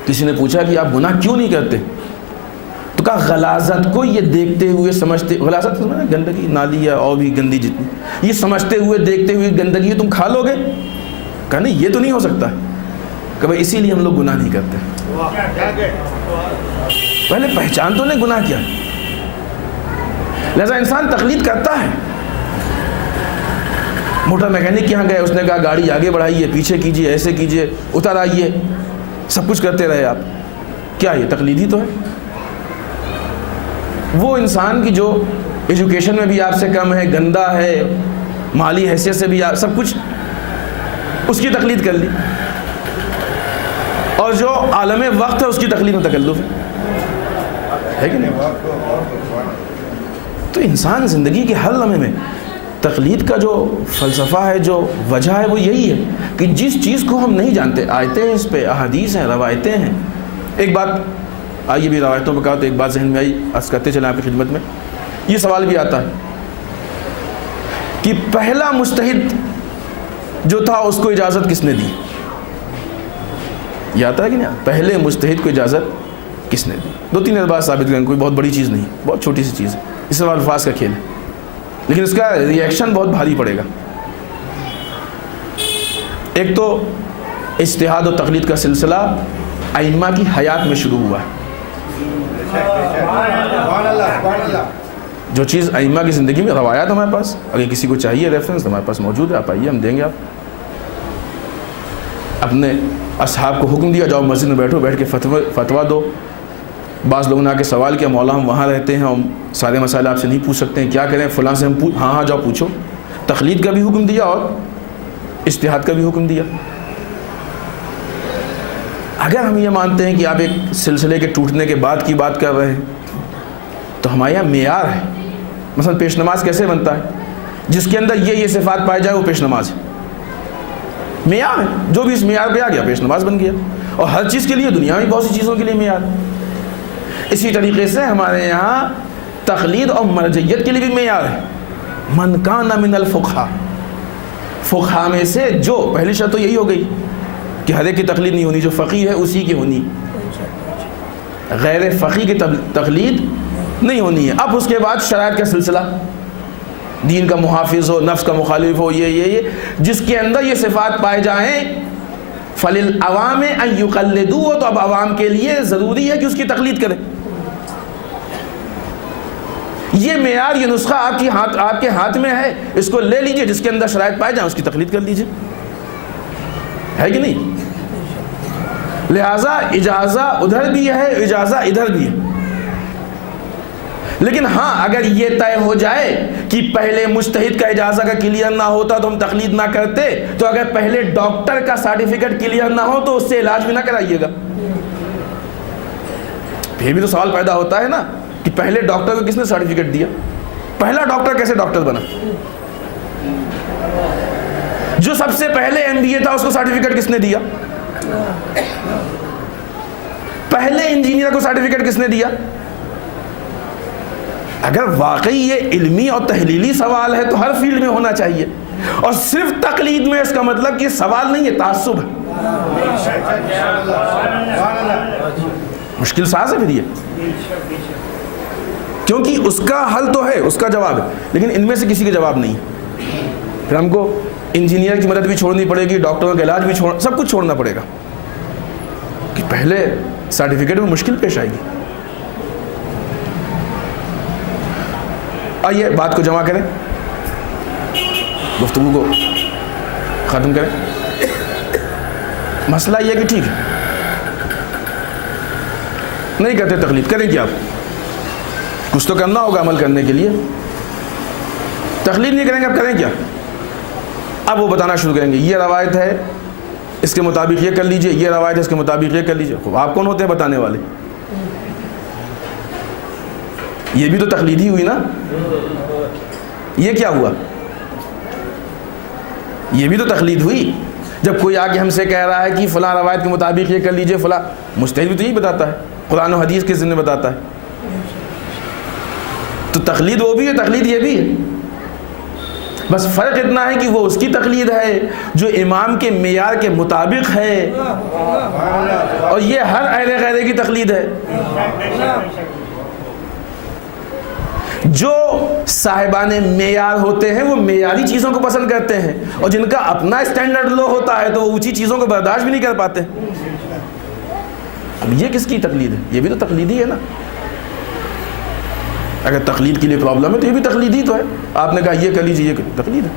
کسی نے پوچھا کہ آپ گناہ کیوں نہیں کرتے, تو کہا غلاظت کو یہ دیکھتے ہوئے سمجھتے, غلاظت گندگی, نالی یا اور بھی گندی جتنی, یہ سمجھتے ہوئے دیکھتے ہوئے گندگی تم کھا لو گے. کہا نہیں یہ تو نہیں ہو سکتا, کہ بھائی اسی لیے ہم لوگ گناہ نہیں کرتے. پہلے پہچان تو نے گناہ کیا, لہذا انسان تقلید کرتا ہے. موٹر میکینک کے یہاں گئے, اس نے کہا گاڑی آگے بڑھائیے, پیچھے کیجیے, ایسے کیجیے, اتر آئیے, سب کچھ کرتے رہے آپ. کیا یہ تقلید ہی تو ہے؟ وہ انسان کی جو ایجوکیشن میں بھی آپ سے کم ہے, گندا ہے, مالی حیثیت سے بھی سب کچھ اس کی تقلید کر لی, اور جو عالم وقت ہے اس کی تقلید میں تکلف ہے کہ نہیں؟ تو انسان زندگی کے ہر لمحے میں تقلید کا جو فلسفہ ہے، جو وجہ ہے، وہ یہی ہے کہ جس چیز کو ہم نہیں جانتے، آیتیں ہیں اس پہ، احادیث ہیں، روایتیں ہیں۔ ایک بات آئیے بھی روایتوں میں کہا تو ایک بات ذہن میں آئی، عرض کرتے چلیں آپ کی خدمت میں۔ یہ سوال بھی آتا ہے کہ پہلا مجتہد جو تھا اس کو اجازت کس نے دی؟ یہ آتا ہے کہ نہیں؟ پہلے مجتہد کو اجازت کس نے دی؟ 2-3 الفاظ ثابت کریں، کوئی بہت بڑی چیز نہیں، بہت چھوٹی سی چیز ہے، اس سے الفاظ کا کھیل ہے، لیکن اس کا ریئیکشن بہت بھاری پڑے گا۔ ایک تو اجتہاد و تقلید کا سلسلہ ائمہ کی حیات میں شروع ہوا ہے۔ جو چیز ائمہ کی زندگی میں، روایات ہمارے پاس، اگر کسی کو چاہیے ریفرنس ہمارے پاس موجود ہے، آپ آئیے، ہم دیں گے۔ آپ اپنے اصحاب کو حکم دیا، جاؤ مسجد میں بیٹھو، بیٹھ کے فتویٰ دو۔ بعض لوگوں نے آ کے سوال کیا، مولا ہم وہاں رہتے ہیں، ہم سارے مسائل آپ سے نہیں پوچھ سکتے ہیں، کیا کریں؟ فلاں سے ہم ہاں جاؤ پوچھو۔ تقلید کا بھی حکم دیا اور اجتہاد کا بھی حکم دیا۔ اگر ہم یہ مانتے ہیں کہ آپ ایک سلسلے کے ٹوٹنے کے بعد کی بات کر رہے ہیں تو ہمارے یہاں معیار ہے۔ مثلا پیش نماز کیسے بنتا ہے؟ جس کے اندر یہ صفات پائی جائے وہ پیش نماز ہے، معیار ہے، جو بھی اس معیار پہ آ گیا پیش نماز بن گیا۔ اور ہر چیز کے لیے، دنیا میں بہت سی چیزوں کے لیے معیار ہے۔ اسی طریقے سے ہمارے یہاں تقلید اور مرجعیت کے لیے بھی معیار ہے۔ من کان من الفقہا، فقہا میں سے جو، پہلی شرط تو یہی ہو گئی کہ ہر ایک کی تقلید نہیں ہونی، جو فقیہ ہے اسی کی ہونی، غیر فقیہ کی تقلید نہیں ہونی ہے۔ اب اس کے بعد شرائط کا سلسلہ، دین کا محافظ ہو، نفس کا مخالف ہو، یہ جس کے اندر یہ صفات پائے جائیں، فَلِلْعَوَامِ أَن يُقَلِّدُوهُ، تو اب عوام کے لیے ضروری ہے کہ اس کی تقلید کریں۔ یہ معیار، یہ نسخہ آپ کے ہاتھ میں ہے، اس کو لے لیجئے، جس کے اندر شرائط پائے جائیں اس کی تقلید کر لیجئے، ہے کہ نہیں؟ لہٰذا اجازہ ادھر بھی ہے، اجازہ ادھر بھی ہے۔ لیکن ہاں اگر یہ طے ہو جائے کہ پہلے مجتہد کا اجازہ کا کلیئر نہ ہوتا تو ہم تقلید نہ کرتے، تو اگر پہلے ڈاکٹر کا سرٹیفکیٹ کلیئر نہ ہو تو اس سے علاج بھی نہ کرائیے گا۔ پھر بھی تو سوال پیدا ہوتا ہے نا کہ پہلے ڈاکٹر کو کس نے سرٹیفکیٹ دیا؟ پہلا ڈاکٹر کیسے ڈاکٹر بنا؟ جو سب سے پہلے MBA تھا اس کو سرٹیفکیٹ کس نے دیا؟ پہلے انجینئر کو سرٹیفکیٹ کس نے دیا؟ اگر واقعی یہ علمی اور تحلیلی سوال ہے تو ہر فیلڈ میں ہونا چاہیے، اور صرف تقلید میں اس کا مطلب کہ سوال نہیں ہے، تعصب ہے، مشکل ساز ہے پھر یہ، کیونکہ اس کا حل تو ہے، اس کا جواب ہے، لیکن ان میں سے کسی کا جواب نہیں ہے۔ پھر ہم کو انجینئر کی مدد بھی چھوڑنی پڑے گی، ڈاکٹروں کا علاج بھی سب کچھ چھوڑنا پڑے گا، کہ پہلے سرٹیفکیٹ میں مشکل پیش آئے گی۔ آئیے بات کو جمع کریں، گفتگو کو ختم کریں۔ مسئلہ یہ کہ ٹھیک ہے نہیں کرتے تقلید، کریں کیا؟ آپ کچھ تو کرنا ہوگا عمل کرنے کے لیے، تقلید نہیں کریں گے اب کریں کیا؟ اب وہ بتانا شروع کریں گے، یہ روایت ہے اس کے مطابق یہ کر لیجئے، یہ روایت ہے اس کے مطابق یہ کر لیجئے۔ آپ کون ہوتے ہیں بتانے والے؟ یہ بھی تو تقلید ہی ہوئی نا۔ یہ کیا ہوا؟ یہ بھی تو تقلید ہوئی۔ جب کوئی آ کے ہم سے کہہ رہا ہے کہ فلاں روایت کے مطابق یہ کر لیجئے، فلاں، مجتہد بھی تو یہی بتاتا ہے، قرآن و حدیث کے ذمہ بتاتا ہے، تو تقلید وہ بھی ہے، تقلید یہ بھی ہے، بس فرق اتنا ہے کہ وہ اس کی تقلید ہے جو امام کے معیار کے مطابق ہے، اور یہ ہر اہل غیرے کی تقلید ہے۔ جو صاحبان معیار ہوتے ہیں وہ معیاری چیزوں کو پسند کرتے ہیں، اور جن کا اپنا اسٹینڈرڈ لو ہوتا ہے تو وہ اونچی چیزوں کو برداشت بھی نہیں کر پاتے۔ اب یہ کس کی تقلید ہے؟ یہ بھی تو تقلیدی ہے نا۔ اگر تقلید کے لیے پرابلم ہے تو یہ بھی تقلیدی تو ہے، آپ نے کہا یہ کر لیجیے، یہ تقلید ہے۔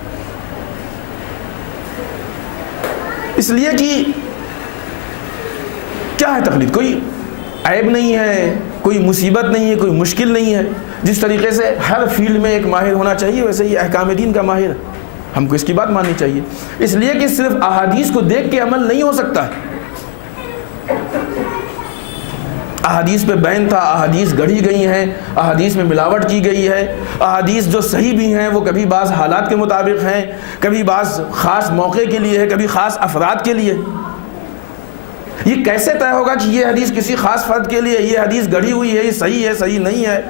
اس لیے کہ کیا ہے تقلید؟ کوئی عیب نہیں ہے، کوئی مصیبت نہیں ہے، کوئی مشکل نہیں ہے۔ جس طریقے سے ہر فیلڈ میں ایک ماہر ہونا چاہیے، ویسے ہی احکام دین کا ماہر ہے، ہم کو اس کی بات ماننی چاہیے۔ اس لیے کہ صرف احادیث کو دیکھ کے عمل نہیں ہو سکتا ہے، احادیث پہ بین تھا، احادیث گڑھی گئی ہیں، احادیث میں ملاوٹ کی گئی ہے، احادیث جو صحیح بھی ہیں وہ کبھی بعض حالات کے مطابق ہیں، کبھی بعض خاص موقع کے لیے ہے، کبھی خاص افراد کے لیے۔ یہ کیسے طے ہوگا کہ یہ حدیث کسی خاص فرد کے لیے، یہ حدیث گڑھی ہوئی ہے، یہ صحیح ہے صحیح نہیں ہے،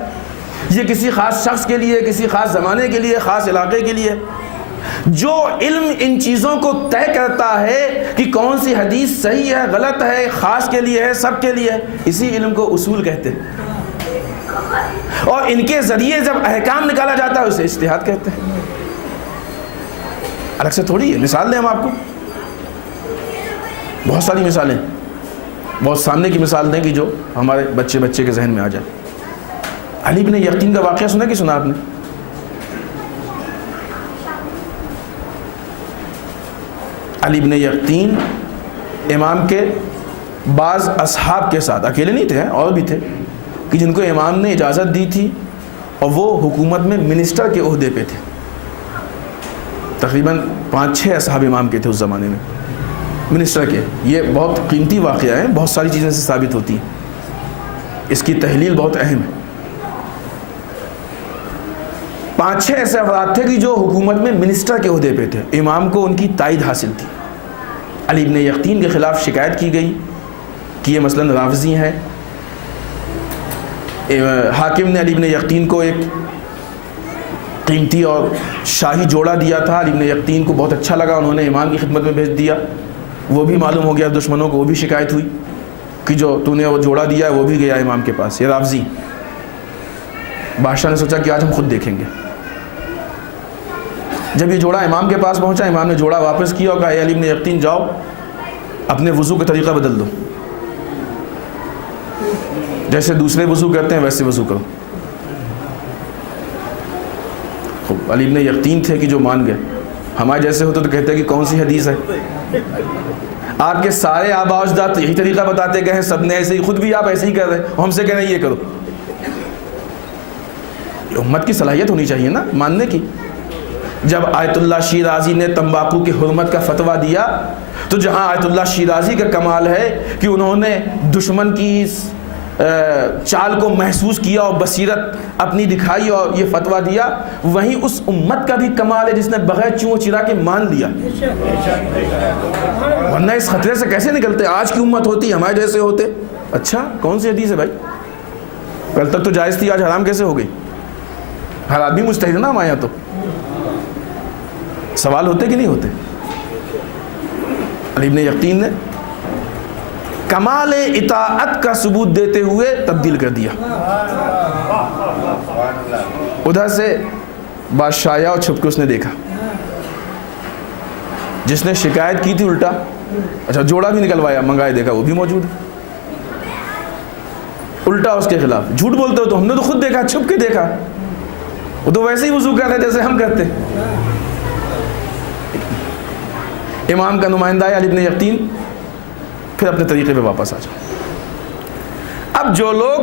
یہ کسی خاص شخص کے لیے، کسی خاص زمانے کے لیے، خاص علاقے کے لیے؟ جو علم ان چیزوں کو طے کرتا ہے کہ کون سی حدیث صحیح ہے غلط ہے، خاص کے لیے ہے سب کے لیے، اسی علم کو اصول کہتے ہیں، اور ان کے ذریعے جب احکام نکالا جاتا ہے اسے اجتہاد کہتے ہیں۔ الگ سے تھوڑی ہے۔ مثال دیں ہم آپ کو، بہت ساری مثالیں، بہت سامنے کی مثال دیں کہ جو ہمارے بچے کے ذہن میں آ جائے۔ علی بن یقین کا واقعہ سنا کہ سنا آپ نے؟ علی بن یقین امام کے بعض اصحاب کے ساتھ، اکیلے نہیں تھے اور بھی تھے، کہ جن کو امام نے اجازت دی تھی اور وہ حکومت میں منسٹر کے عہدے پہ تھے۔ تقریباً 5-6 اصحاب امام کے تھے اس زمانے میں، منسٹر کے۔ یہ بہت قیمتی واقعہ ہے، بہت ساری چیزیں سے ثابت ہوتی ہیں، اس کی تحلیل بہت اہم ہے۔ 5-6 ایسے افراد تھے کہ جو حکومت میں منسٹر کے عہدے پہ تھے، امام کو ان کی تائید حاصل تھی۔ علی بن یقین کے خلاف شکایت کی گئی کہ یہ مثلاً رافضی ہیں۔ حاکم نے علی بن یقین کو ایک قیمتی اور شاہی جوڑا دیا تھا، علی بن یقین کو بہت اچھا لگا، انہوں نے امام کی خدمت میں بھیج دیا۔ وہ بھی معلوم ہو گیا دشمنوں کو، وہ بھی شکایت ہوئی کہ جو تو نے وہ جوڑا دیا ہے وہ بھی گیا امام کے پاس، یہ رافضی۔ بادشاہ نے سوچا کہ آج ہم خود دیکھیں گے۔ جب یہ جوڑا امام کے پاس پہنچا، امام نے جوڑا واپس کیا اور کہا اے علی بن یقین جاؤ اپنے وضو کا طریقہ بدل دو، جیسے دوسرے وضو کرتے ہیں ویسے وضو کرو۔ خوب علی بن یقین تھے کہ جو مان گئے۔ ہمارے جیسے ہوتے تو کہتے ہیں کہ کون سی حدیث ہے، آپ کے سارے آباء و اجداد یہی طریقہ بتاتے گئے ہیں، سب نے ایسے ہی، خود بھی آپ ایسے ہی کر رہے ہیں، ہم سے کہہ رہے ہیں یہ کرو۔ امت کی صلاحیت ہونی چاہیے نا ماننے کی۔ جب آیت اللہ شیرازی نے تمباکو کی حرمت کا فتویٰ دیا تو جہاں آیت اللہ شیرازی کا کمال ہے کہ انہوں نے دشمن کی چال کو محسوس کیا اور بصیرت اپنی دکھائی اور یہ فتویٰ دیا، وہیں اس امت کا بھی کمال ہے جس نے بغیر چوں چرا کے مان لیا، ورنہ اس خطرے سے کیسے نکلتے؟ آج کی امت ہوتی ہمارے جیسے ہوتے، اچھا کون سی حدیث ہے بھائی، کل تک تو جائز تھی آج حرام کیسے ہو گئی؟ ہر آدمی مجتہد ہے نا ہمارے یہاں، تو سوال ہوتے کہ نہیں ہوتے؟ علی بن یقین نے کمال اطاعت کا ثبوت دیتے ہوئے تبدیل کر دیا۔ ادھر سے بادشاہ آیا اور چھپ کے اس نے دیکھا، جس نے شکایت کی تھی الٹا، اچھا جوڑا بھی نکلوایا، منگائے دیکھا وہ بھی موجود ہے، الٹا اس کے خلاف جھوٹ بولتے ہو تو ہم نے تو خود دیکھا، چھپ کے دیکھا، وہ تو ویسے ہی وضو کر رہے جیسے ہم کرتے۔ امام کا نمائندہ ہے علی بن یقین، پھر اپنے طریقے پہ واپس آ جاؤ۔ اب جو لوگ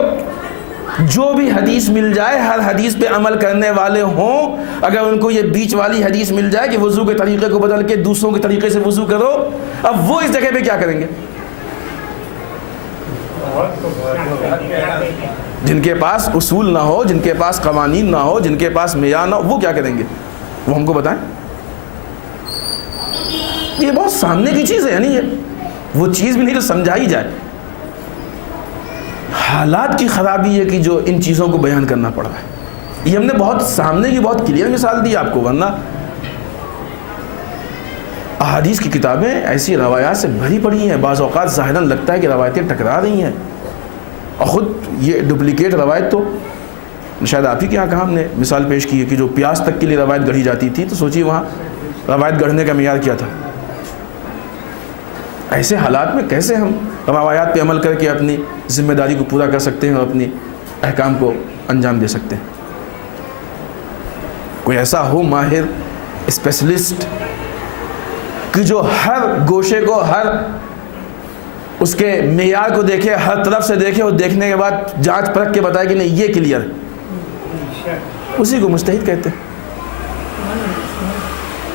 جو بھی حدیث مل جائے ہر حدیث پہ عمل کرنے والے ہوں، اگر ان کو یہ بیچ والی حدیث مل جائے کہ وضو کے طریقے کو بدل کے دوسروں کے طریقے سے وضو کرو، اب وہ اس جگہ پہ کیا کریں گے؟ جن کے پاس اصول نہ ہو، جن کے پاس قوانین نہ ہو، جن کے پاس معیار نہ ہو، وہ کیا کریں گے؟ وہ ہم کو بتائیں۔ یہ بہت سامنے کی چیز ہے، یعنی یہ وہ چیز بھی نہیں جو سمجھائی جائے۔ حالات کی خرابی ہے کہ جو ان چیزوں کو بیان کرنا پڑ رہا ہے۔ یہ ہم نے بہت سامنے کی بہت کلیئر مثال دی آپ کو، ورنہ احادیث کی کتابیں ایسی روایات سے بھری پڑی ہیں، بعض اوقات ظاہراً لگتا ہے کہ روایتیں ٹکرا رہی ہیں، اور خود یہ ڈپلیکیٹ روایت تو شاید آپ ہی کے یہاں کہاں ہم نے مثال پیش کی ہے کہ جو پیاس تک کے لیے روایت گڑھی جاتی تھی، تو سوچیے وہاں روایت گڑھنے کا معیار کیا تھا۔ ایسے حالات میں کیسے ہم روایات پہ عمل کر کے اپنی ذمہ داری کو پورا کر سکتے ہیں اور اپنی احکام کو انجام دے سکتے ہیں؟ کوئی ایسا ہو ماہر اسپیشلسٹ کہ جو ہر گوشے کو، ہر اس کے معیار کو دیکھے، ہر طرف سے دیکھے، اور دیکھنے کے بعد جانچ پرکھ کے بتائے کہ نہیں یہ کلیئر ہے، اسی کو مجتہد کہتے ہیں،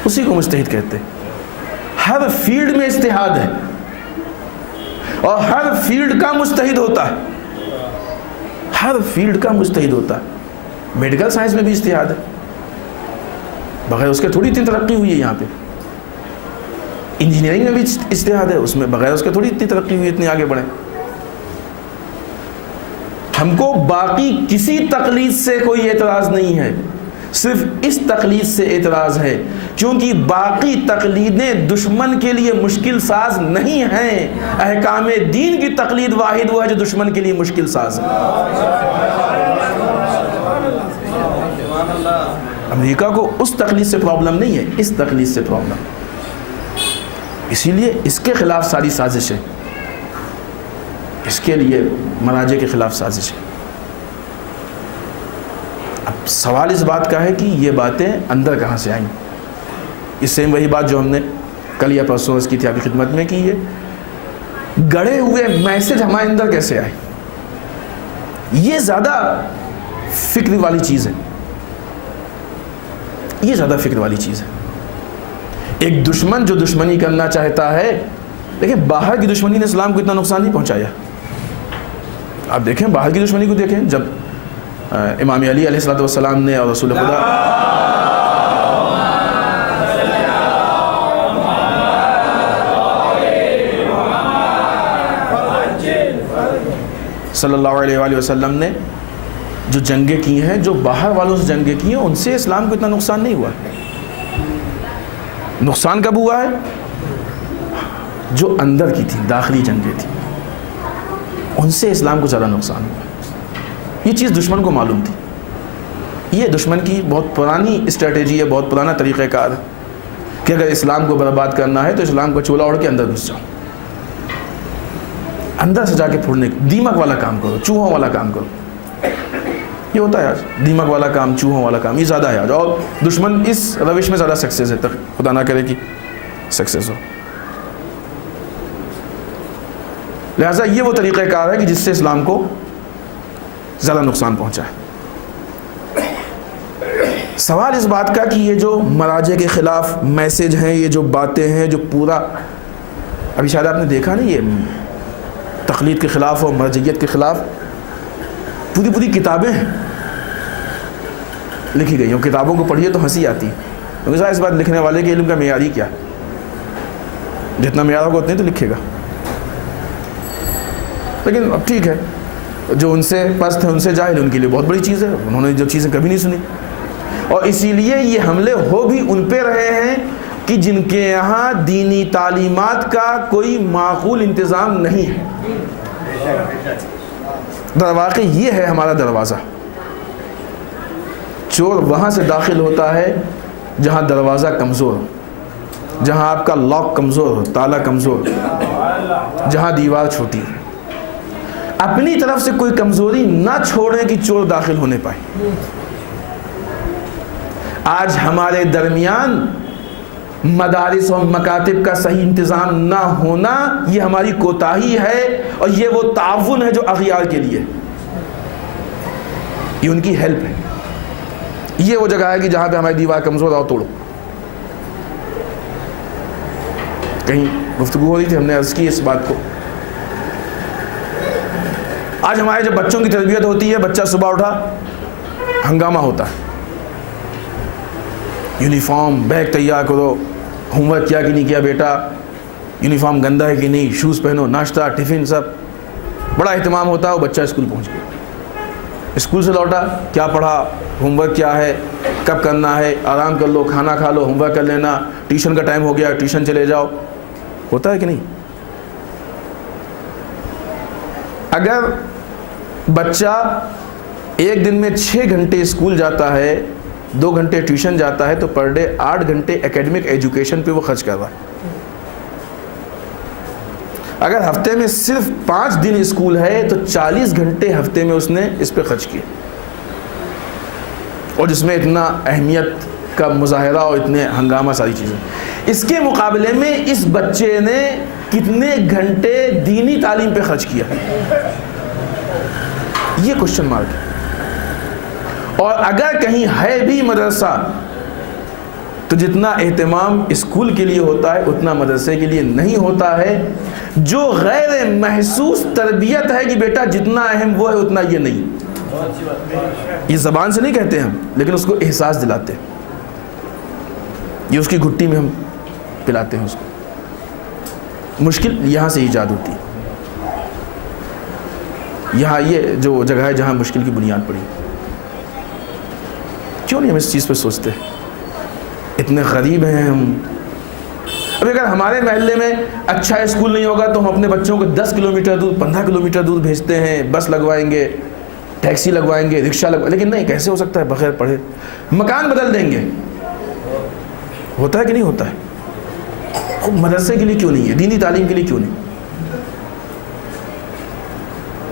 اسی کو مجتہد کہتے ہیں۔ ہر فیلڈ میں اجتہاد ہے اور ہر فیلڈ کا مجتہد ہوتا ہے۔ ہر فیلڈ کا مجتہد ہوتا ہے. میڈیکل سائنس میں بھی اجتہاد ہے, بغیر اس کے تھوڑی اتنی ترقی ہوئی ہے. یہاں پہ انجینئرنگ میں بھی اجتہاد ہے, اس میں بغیر اس کے تھوڑی اتنی ترقی ہوئی, اتنی آگے بڑھے. ہم کو باقی کسی تقلید سے کوئی اعتراض نہیں ہے, صرف اس تقلید سے اعتراض ہے کیونکہ باقی تقلیدیں دشمن کے لیے مشکل ساز نہیں ہیں. احکام دین کی تقلید واحد وہ ہے جو دشمن کے لیے مشکل ساز ہے. امریکہ کو اس تقلید سے پرابلم نہیں ہے, اس تقلید سے پرابلم. اسی لیے اس کے خلاف ساری سازش ہے, اس کے لیے مراجع کے خلاف سازش ہے. اب سوال اس بات کا ہے کہ یہ باتیں اندر کہاں سے آئیں. اس سے وہی بات جو ہم نے کل یا پرسوں اس کی تھی آپ کی خدمت میں کی ہے, گڑے ہوئے میسج ہمارے اندر کیسے آئے. یہ زیادہ فکر والی چیز ہے, یہ زیادہ فکر والی چیز ہے. ایک دشمن جو دشمنی کرنا چاہتا ہے, دیکھیں باہر کی دشمنی نے اسلام کو اتنا نقصان نہیں پہنچایا. آپ دیکھیں باہر کی دشمنی کو دیکھیں, جب امام علی علیہ السلام نے اور رسول خدا صلی اللہ علیہ وآلہ وسلم نے جو جنگیں کی ہیں, جو باہر والوں سے جنگیں کی ہیں, ان سے اسلام کو اتنا نقصان نہیں ہوا. نقصان کب ہوا ہے؟ جو اندر کی تھی, داخلی جنگیں تھیں, ان سے اسلام کو زیادہ نقصان ہوا. یہ چیز دشمن کو معلوم تھی. یہ دشمن کی بہت پرانی اسٹریٹجی ہے, بہت پرانا طریقہ کار ہے کہ اگر اسلام کو برباد کرنا ہے تو اسلام کو چولہا اوڑھ کے اندر گھس جاؤ, اندر سے جا کے پھوڑنے, دیمک والا کام کرو, چوہوں والا کام کرو. یہ ہوتا ہے آج, دیمک والا کام, چوہوں والا کام, یہ زیادہ ہے آج. اور دشمن اس روش میں زیادہ سکسیس ہے, تک خدا نہ کرے کہ سکسیس ہو. لہٰذا یہ وہ طریقہ کار ہے کہ جس سے اسلام کو زیادہ نقصان پہنچا ہے. سوال اس بات کا کہ یہ جو مراجع کے خلاف میسج ہیں, یہ جو باتیں ہیں, جو پورا ابھی شاید آپ نے دیکھا نہیں, یہ تقلید کے خلاف اور مرجعیت کے خلاف پوری کتابیں ہیں لکھی گئی. اور کتابوں کو پڑھیے تو ہنسی آتی ہے, کیونکہ اس بات لکھنے والے کے علم کا معیار ہی کیا, جتنا معیار ہوگا اتنے تو لکھے گا. لیکن اب ٹھیک ہے, جو ان سے پست ہے, ان سے جاہل, ان کے لیے بہت بڑی چیز ہے, انہوں نے جو چیزیں کبھی نہیں سنی. اور اسی لیے یہ حملے ہو بھی ان پہ رہے ہیں کہ جن کے یہاں دینی تعلیمات کا کوئی معقول انتظام نہیں ہے. در واقع یہ ہے ہمارا دروازہ. چور وہاں سے داخل ہوتا ہے جہاں دروازہ کمزور ہو, جہاں آپ کا لاک کمزور ہو, تالا کمزور ہو, جہاں دیوار چھوٹی ہو. اپنی طرف سے کوئی کمزوری نہ چھوڑیں کہ چور داخل ہونے پائے. آج ہمارے درمیان مدارس اور مکاتب کا صحیح انتظام نہ ہونا یہ ہماری کوتاہی ہے, اور یہ وہ تعاون ہے جو اغیار کے لیے, یہ ان کی ہیلپ ہے. یہ وہ جگہ ہے کہ جہاں پہ ہماری دیوار کمزور آؤ توڑو. کہیں گفتگو ہو رہی تھی, ہم نے عرض کی اس بات کو. آج ہمارے جب بچوں کی تربیت ہوتی ہے, بچہ صبح اٹھا ہنگامہ ہوتا ہے, یونیفارم بیگ تیار کرو, ہوم ورک کیا کہ نہیں کیا بیٹا, یونیفارم گندا ہے کہ نہیں, شوز پہنو, ناشتہ, ٹفن, سب بڑا اہتمام ہوتا ہے. وہ بچہ اسکول پہنچ گیا, اسکول سے لوٹا, کیا پڑھا, ہوم ورک کیا ہے, کب کرنا ہے, آرام کر لو, کھانا کھا لو, ہوم ورک کر لینا, ٹیوشن کا ٹائم ہو گیا, ٹیوشن چلے جاؤ. ہوتا ہے کہ نہیں؟ اگر بچہ ایک دن میں 6 گھنٹے اسکول جاتا ہے, 2 گھنٹے ٹیوشن جاتا ہے, تو پر ڈے 8 گھنٹے ایکیڈمک ایجوکیشن پہ وہ خرچ کر رہا ہے. اگر ہفتے میں صرف 5 دن اسکول ہے تو 40 گھنٹے ہفتے میں اس نے اس پہ خرچ کیے, اور جس میں اتنا اہمیت کا مظاہرہ اور اتنے ہنگامہ ساری چیزیں. اس کے مقابلے میں اس بچے نے کتنے گھنٹے دینی تعلیم پہ خرچ کیا, یہ کوشچن مارک ہے. اور اگر کہیں ہے بھی مدرسہ تو جتنا اہتمام اسکول کے لیے ہوتا ہے اتنا مدرسے کے لیے نہیں ہوتا ہے. جو غیر محسوس تربیت ہے کہ بیٹا جتنا اہم وہ ہے اتنا یہ نہیں. یہ زبان سے نہیں کہتے ہم، لیکن اس کو احساس دلاتے ہیں، یہ اس کی گھٹی میں ہم پلاتے ہیں اس کو۔ مشکل یہاں سے ایجاد ہوتی ہے، یہاں یہ جو جگہ ہے جہاں مشکل کی بنیاد پڑی۔ کیوں نہیں ہم اس چیز پہ سوچتے؟ اتنے غریب ہیں ہم۔ اب اگر ہمارے محلے میں اچھا اسکول نہیں ہوگا تو ہم اپنے بچوں کو 10 کلومیٹر دور 15 کلومیٹر دور بھیجتے ہیں، بس لگوائیں گے، ٹیکسی لگوائیں گے، رکشہ لگوائیں گے، لیکن نہیں، کیسے ہو سکتا ہے بغیر پڑھے؟ مکان بدل دیں گے، ہوتا ہے کہ نہیں ہوتا ہے؟ مدرسے کے لیے کیوں نہیں ہے؟ دینی تعلیم کے لیے کیوں نہیں؟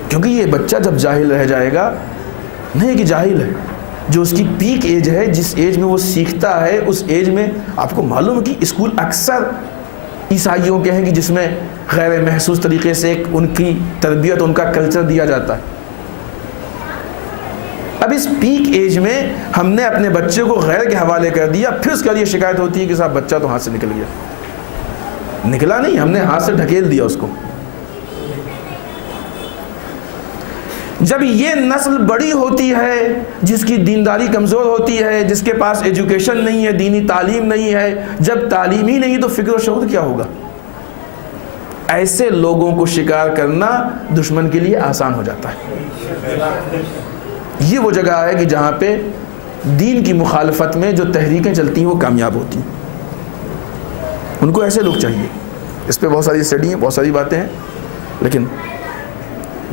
کیونکہ یہ بچہ جب جاہل رہ جائے گا، نہیں کہ جاہل ہے، جو اس کی پیک ایج ہے، جس ایج میں وہ سیکھتا ہے، اس ایج میں آپ کو معلوم ہے کہ اسکول اکثر عیسائیوں کے ہیں کہ جس میں غیر محسوس طریقے سے ایک ان کی تربیت، ان کا کلچر دیا جاتا ہے۔ اب اس پیک ایج میں ہم نے اپنے بچے کو غیر کے حوالے کر دیا، پھر اس کے لیے شکایت ہوتی ہے کہ صاحب بچہ تو ہاتھ سے نکل گیا۔ نکلا نہیں، ہم نے ہاتھ سے ڈھکیل دیا اس کو۔ جب یہ نسل بڑی ہوتی ہے، جس کی دینداری کمزور ہوتی ہے، جس کے پاس ایجوکیشن نہیں ہے، دینی تعلیم نہیں ہے، جب تعلیم ہی نہیں تو فکر و شعور کیا ہوگا؟ ایسے لوگوں کو شکار کرنا دشمن کے لیے آسان ہو جاتا ہے۔ یہ وہ جگہ ہے کہ جہاں پہ دین کی مخالفت میں جو تحریکیں چلتی ہیں وہ کامیاب ہوتی ہیں۔ ان کو ایسے لوگ چاہیے۔ اس پہ بہت ساری اسٹڈی ہیں، بہت ساری باتیں ہیں، لیکن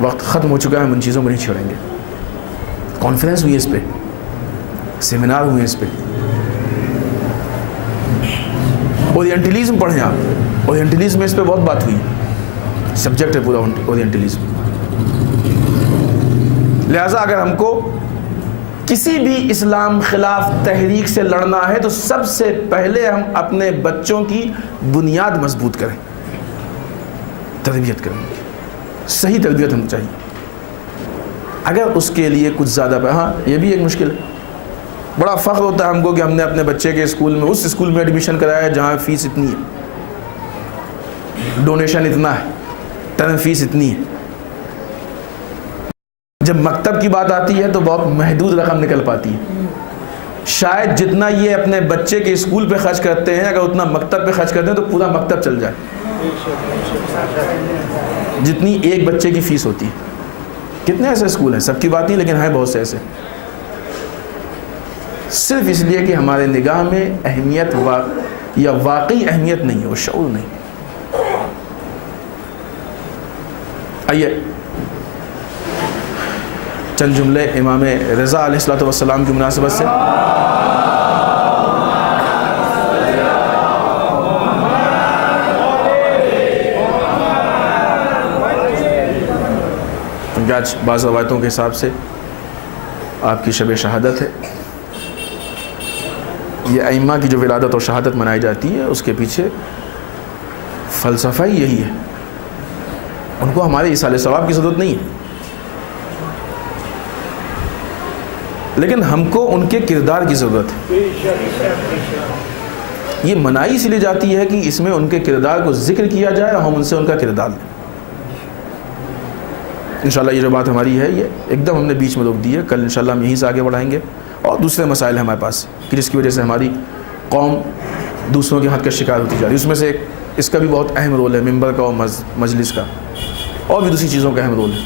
وقت ختم ہو چکا ہے، ہم ان چیزوں کو نہیں چھوڑیں گے۔ کانفرنس ہوئی اس پہ، سیمینار ہوئے اس پہ۔ اورینٹلزم پڑھیں آپ، اورینٹلزم میں اس پہ بہت بات ہوئی، سبجیکٹ ہے پورا اورینٹلزم۔ لہٰذا اگر ہم کو کسی بھی اسلام خلاف تحریک سے لڑنا ہے تو سب سے پہلے ہم اپنے بچوں کی بنیاد مضبوط کریں، تربیت کریں، صحیح تربیت ہمیں چاہیے۔ اگر اس کے لیے کچھ زیادہ ہاں یہ بھی ایک مشکل ہے۔ بڑا فخر ہوتا ہے ہم کو کہ ہم نے اپنے بچے کے اسکول میں، اس اسکول میں ایڈمیشن کرایا ہے جہاں فیس اتنی ہے، ڈونیشن اتنا ہے، ٹرم فیس اتنی ہے۔ جب مکتب کی بات آتی ہے تو بہت محدود رقم نکل پاتی ہے۔ شاید جتنا یہ اپنے بچے کے اسکول پہ خرچ کرتے ہیں، اگر اتنا مکتب پہ خرچ کرتے ہیں تو پورا مکتب چل جائے، جتنی ایک بچے کی فیس ہوتی ہے۔ کتنے ایسے اسکول ہیں، سب کی بات نہیں لیکن ہیں بہت سے ایسے، صرف اس لیے کہ ہمارے نگاہ میں اہمیت یا واقعی اہمیت نہیں ہے، وہ شعور نہیں۔ آئیے چند جملے امام رضا علیہ السلام کی مناسبت سے۔ آج بعض روایتوں کے حساب سے آپ کی شب شہادت ہے۔ یہ ائمہ کی جو ولادت اور شہادت منائی جاتی ہے، اس کے پیچھے فلسفہ ہی یہی ہے۔ ان کو ہمارے ایصال ثواب کی ضرورت نہیں ہے، لیکن ہم کو ان کے کردار کی ضرورت ہے۔ یہ منائی اس لیے جاتی ہے کہ اس میں ان کے کردار کو ذکر کیا جائے اور ہم ان سے ان کا کردار لیں۔ انشاءاللہ یہ جو بات ہماری ہے یہ ایک دم ہم نے بیچ میں روک دی ہے، کل انشاءاللہ ہم یہیں سے آگے بڑھائیں گے، اور دوسرے مسائل ہیں ہمارے پاس کہ جس کی وجہ سے ہماری قوم دوسروں کے ہاتھ کا شکار ہوتی جا رہی ہے۔ اس میں سے ایک اس کا بھی بہت اہم رول ہے، ممبر کا اور مجلس کا، اور بھی دوسری چیزوں کا اہم رول ہے،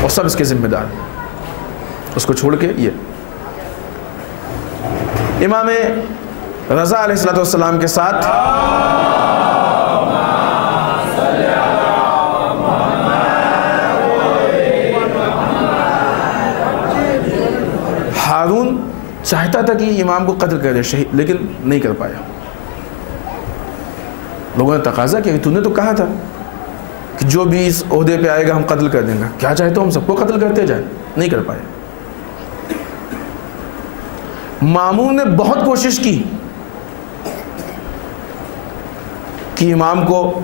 اور سب اس کے ذمہ دار ہیں۔ اس کو چھوڑ کے یہ امام رضا علیہ السلام کے ساتھ ہارون چاہتا تھا کہ امام کو قتل کر دے شہید، لیکن نہیں کر پایا۔ لوگوں نے تقاضا کیا کہ تو نے تو کہا تھا کہ جو بھی اس عہدے پہ آئے گا ہم قتل کر دیں گے، کیا چاہتے ہو ہم سب کو قتل کرتے جائیں؟ نہیں کر پائے۔ مامون نے بہت کوشش کی کہ امام کو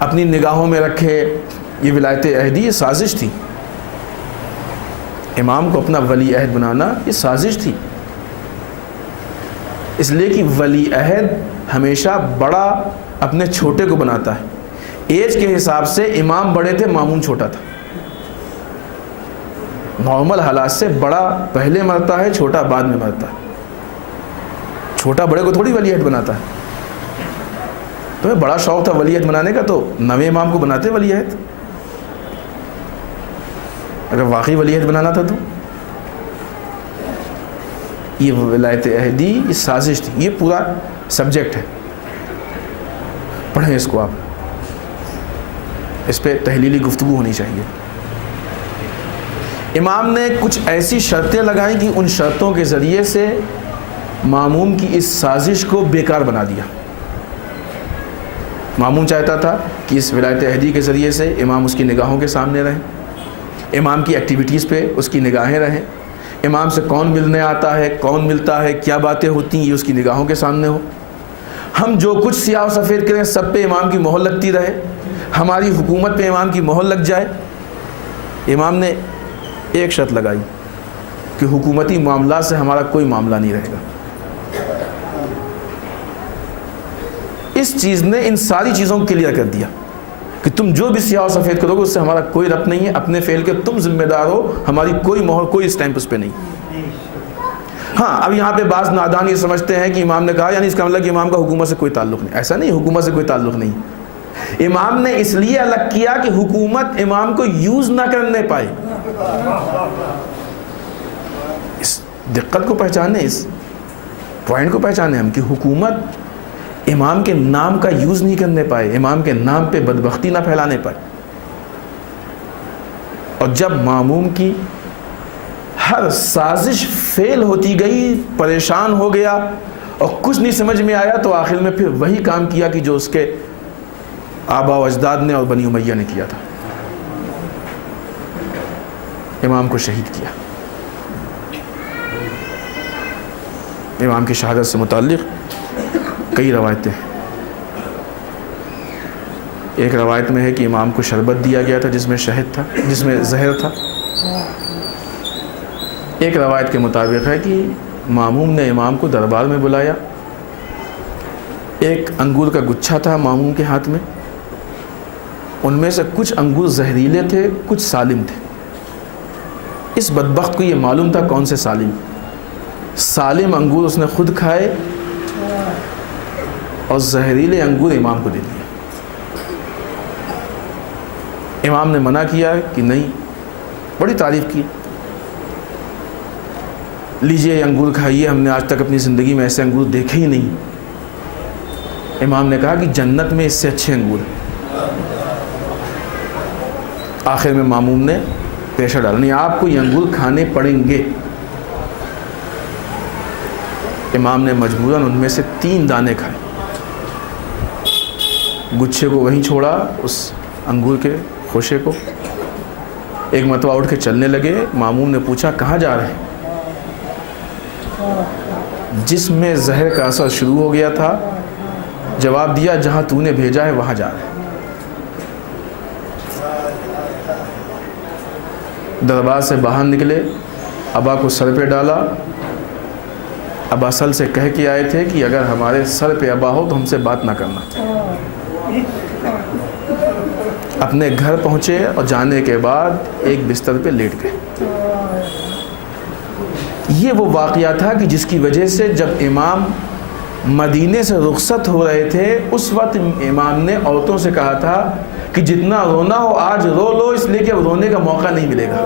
اپنی نگاہوں میں رکھے، یہ ولایت عہدی یہ سازش تھی، امام کو اپنا ولی عہد بنانا یہ سازش تھی، اس لیے کہ ولی عہد ہمیشہ بڑا اپنے چھوٹے کو بناتا ہے۔ ایج کے حساب سے امام بڑے تھے، مامون چھوٹا تھا، نارمل حالات سے بڑا پہلے مرتا ہے، چھوٹا بعد میں مرتا ہے. چھوٹا بڑے کو تھوڑی ولی عہد بناتا ہے. تمہیں بڑا شوق تھا ولی عہد بنانے کا تو نویں امام کو بناتے ولی عہد. اگر واقعی ولی عہد بنانا تھا تو یہ ولایت عہدی یہ سازش تھی. یہ پورا سبجیکٹ ہے، پڑھیں اس کو آپ، اس پہ تحلیلی گفتگو ہونی چاہیے. امام نے کچھ ایسی شرطیں لگائیں کہ ان شرطوں کے ذریعے سے ماموم کی اس سازش کو بیکار بنا دیا. ماموم چاہتا تھا کہ اس ولایت عہدی کے ذریعے سے امام اس کی نگاہوں کے سامنے رہیں، امام کی ایکٹیویٹیز پہ اس کی نگاہیں رہیں، امام سے کون ملنے آتا ہے، کون ملتا ہے، کیا باتیں ہوتی ہیں، یہ اس کی نگاہوں کے سامنے ہو. ہم جو کچھ سیاہ و سفید کریں سب پہ امام کی مہر لگتی رہے، ہماری حکومت پہ امام کی مہر لگ جائے. امام نے ایک شرط لگائی کہ حکومتی معاملات سے ہمارا کوئی معاملہ نہیں رہے گا. اس چیز نے ان ساری چیزوں کو کلیئر کر دیا کہ تم جو بھی سیاہ و سفید کرو گے اس سے ہمارا کوئی ربط نہیں ہے، اپنے فعل کے تم ذمہ دار ہو، ہماری کوئی مہر کوئی اسٹیمپ اس پہ نہیں. ہاں اب یہاں پہ بعض نادان یہ سمجھتے ہیں کہ امام نے کہا یعنی اس کا مطلب کہ امام کا حکومت سے کوئی تعلق نہیں. ایسا نہیں، حکومت سے کوئی تعلق نہیں. امام نے اس لیے الگ کیا کہ حکومت امام کو یوز نہ کرنے پائے. اس دقت کو پہچانے، اس پوائنٹ کو پہچانے ہم کہ حکومت امام کے نام کا یوز نہیں کرنے پائے، امام کے نام پہ بدبختی نہ پھیلانے پائے. اور جب ماموم کی ہر سازش فیل ہوتی گئی، پریشان ہو گیا اور کچھ نہیں سمجھ میں آیا، تو آخر میں پھر وہی کام کیا کہ جو اس کے آبا و اجداد نے اور بنی امیہ نے کیا تھا، امام کو شہید کیا. امام کی شہادت سے متعلق کئی روایتیں ہیں. ایک روایت میں ہے کہ امام کو شربت دیا گیا تھا جس میں شہد تھا، جس میں زہر تھا. ایک روایت کے مطابق ہے کہ ماموم نے امام کو دربار میں بلایا. ایک انگور کا گچھا تھا ماموم کے ہاتھ میں، ان میں سے کچھ انگور زہریلے تھے، کچھ سالم تھے. اس بدبخت کو یہ معلوم تھا کون سے سالم. سالم انگور اس نے خود کھائے اور زہریلے انگور امام کو دے دیے. امام نے منع کیا کہ نہیں، بڑی تعریف کی، لیجئے یہ انگور کھائیے، ہم نے آج تک اپنی زندگی میں ایسے انگور دیکھے ہی نہیں. امام نے کہا کہ جنت میں اس سے اچھے انگور ہیں. آخر میں ماموم نے پیشہ ڈالا، نہیں آپ کو یہ انگور کھانے پڑیں گے. امام نے مجبوراً ان میں سے 3 دانے کھائے، گچھے کو وہیں چھوڑا، اس انگور کے خوشے کو. ایک مرتبہ اٹھ کے چلنے لگے. ماموم نے پوچھا کہاں جا رہے ہیں؟ جس میں زہر کا اثر شروع ہو گیا تھا جواب دیا جہاں تو نے بھیجا ہے وہاں جا رہے ہیں. دربار سے باہر نکلے، ابا کو سر پہ ڈالا. ابا اصل سے کہہ کے آئے تھے کہ اگر ہمارے سر پہ ابا ہو تو ہم سے بات نہ کرنا. اپنے گھر پہنچے اور جانے کے بعد ایک بستر پہ لیٹ گئے. یہ وہ واقعہ تھا کہ جس کی وجہ سے جب امام مدینے سے رخصت ہو رہے تھے اس وقت امام نے عورتوں سے کہا تھا کہ جتنا رونا ہو آج رو لو، اس لیے کہ اب رونے کا موقع نہیں ملے گا.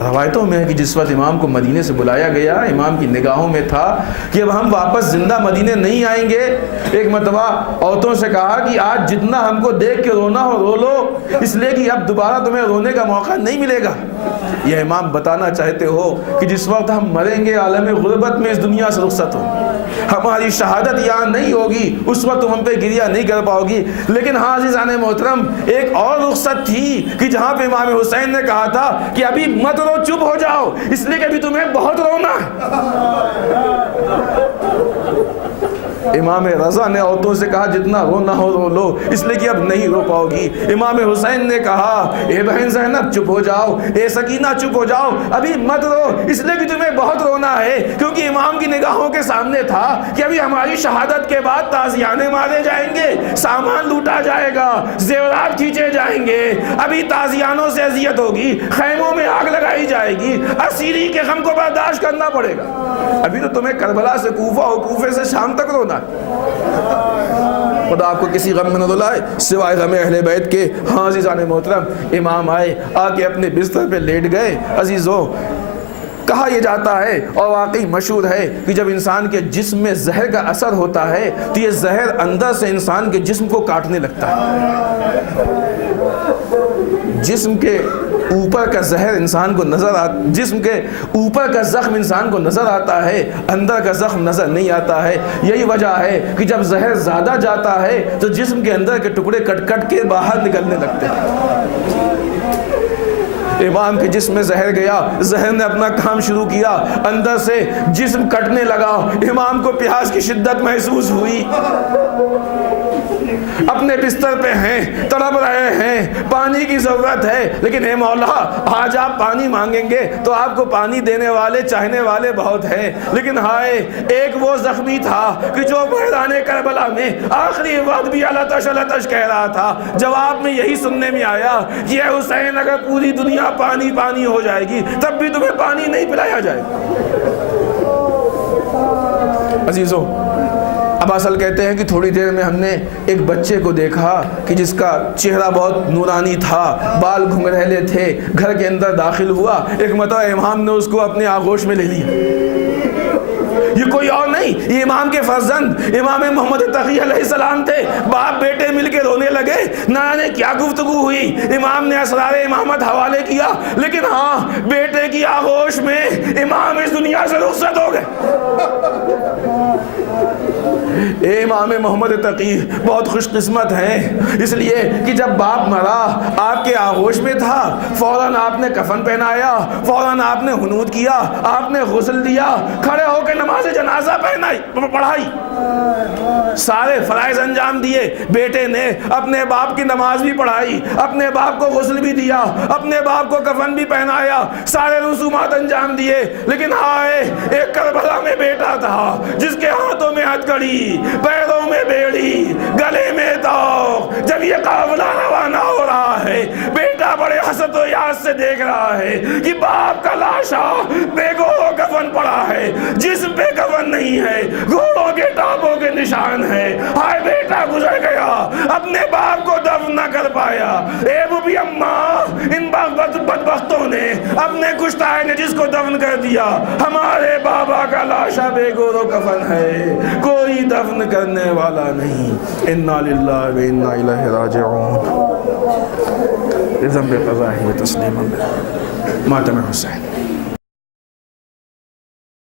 روایتوں میں ہے کہ جس وقت امام کو مدینے سے بلایا گیا امام کی نگاہوں میں تھا کہ اب ہم واپس زندہ مدینے نہیں آئیں گے. ایک مرتبہ عورتوں سے کہا کہ آج جتنا ہم کو دیکھ کے رونا ہو رو لو، اس لیے کہ اب دوبارہ تمہیں رونے کا موقع نہیں ملے گا. یہ امام بتانا چاہتے ہو کہ جس وقت ہم مریں گے عالم غربت میں اس دنیا سے رخصت ہو، ہماری شہادت یہاں نہیں ہوگی، اس وقت تم ہم پہ گریہ نہیں کر پاؤ گی. لیکن ہاں عزیزان محترم، ایک اور رخصت تھی کہ جہاں پہ امام حسین نے کہا تھا کہ ابھی مت رو، چپ ہو جاؤ، اس لیے کہ ابھی تمہیں بہت رونا ہے. امام رضا نے عورتوں سے کہا جتنا رونا ہو رو لو، اس لیے کہ اب نہیں رو پاؤ گی۔ امام حسین نے کہا اے بہن زینب چپ ہو جاؤ، اے سکینہ چپ ہو جاؤ، ابھی مت رو، اس لیے کہ تمہیں بہت رونا ہے، کیونکہ امام کی نگاہوں کے سامنے تھا کہ ابھی ہماری شہادت کے بعد تازیانے مارے جائیں گے، سامان لوٹا جائے گا، زیورات کھینچے جائیں گے، ابھی تازیانوں سے اذیت ہوگی، خیموں میں آگ لگائی جائے گی، اسیری کے غم کو برداشت کرنا پڑے گا، ابھی تو تمہیں کربلا سے کوفہ اور کوفے سے شام تک رونا ہے۔ خدا آپ کو کسی غم میں نہ ڈالے سوائے غم اہل بیت کے۔ ہاں عزیزان محترم، امام آئے، آ کے اپنے بستر پہ لیٹ گئے۔ عزیزوں، کہا یہ جاتا ہے اور واقعی مشہور ہے کہ جب انسان کے جسم میں زہر کا اثر ہوتا ہے تو یہ زہر اندر سے انسان کے جسم کو کاٹنے لگتا ہے۔ جسم کے اوپر کا زہر انسان کو نظر آتا، جسم کے اوپر کا زخم انسان کو نظر آتا ہے، اندر کا زخم نظر نہیں آتا ہے۔ یہی وجہ ہے کہ جب زہر زیادہ جاتا ہے تو جسم کے اندر کے ٹکڑے کٹ کٹ کے باہر نکلنے لگتے ہیں۔ امام کے جسم میں زہر گیا، زہر نے اپنا کام شروع کیا، اندر سے جسم کٹنے لگا، امام کو پیاس کی شدت محسوس ہوئی، اپنے بستر پہ ہیں، تڑپ رہے ہیں، پانی کی ضرورت ہے، لیکن اے مولا آج آپ پانی مانگیں گے تو آپ کو پانی دینے والے چاہنے والے بہت ہیں، لیکن ہائے ایک وہ زخمی تھا کہ جو بحران کربلا میں آخری وقت بھی لطش لطش کہہ رہا تھا، جواب میں یہی سننے میں آیا کہ اے حسین اگر پوری دنیا پانی پانی ہو جائے گی تب بھی تمہیں پانی نہیں پلایا جائے گا۔ عزیزوں، اب اصل کہتے ہیں کہ تھوڑی دیر میں ہم نے ایک بچے کو دیکھا کہ جس کا چہرہ بہت نورانی تھا، بال گھنگریلے تھے، گھر کے اندر داخل ہوا، ایک مرتبہ امام نے اس کو اپنے آغوش میں لے لیا۔ یہ کوئی اور نہیں، یہ امام کے فرزند امام محمد تقی علیہ السلام تھے۔ باپ بیٹے مل کے رونے لگے، نہ جانے کیا گفتگو ہوئی، امام نے اسرار امامت حوالے کیا، لیکن ہاں بیٹے کی آغوش میں امام اس دنیا سے رخصت ہو گئے۔ اے امام محمد تقی بہت خوش قسمت ہیں، اس لیے کہ جب باپ مرا آپ کے آغوش میں تھا، فوراً آپ نے کفن پہنایا، فوراً آپ نے حنوط کیا، آپ نے غسل دیا، کھڑے ہو کے نماز جنازہ پڑھائی، سارے فرائض انجام دیے۔ بیٹے نے اپنے باپ کی نماز بھی پڑھائی، اپنے باپ کو غسل بھی دیا، اپنے باپ کو کفن بھی پہنایا، سارے رسومات انجام دیے، لیکن ہائے ایک کربلا میں بیٹا تھا جس کے ہاتھوں میں ہتھکڑی، پیروں میں بیڑی، گلے میں طوق۔ جب یہ قافلہ روانہ ہو رہا ہے، بیٹا بڑے حسرت و یاس سے دیکھ رہا ہے کہ باپ کا لاشا بے گوڑوں کفن پڑا ہے، جسم پہ کفن نہیں ہے، گھوڑوں کے ٹاپوں کے نشان ہے۔ ہائے بیٹا گزر گیا، اپنے باپ کو دفن نہ کر پایا۔ اے بوبی اماں، ان بدبختوں نے اپنے کشتائے نے جس کو دفن کر دیا، ہمارے بابا کا لاشا بے گوڑوں کفن ہے، کوئی دفن کرنے والا نہیں۔ انا للہ و انا الیہ راجعون۔ ذنب قضاء و تسلیما ماتم حسین۔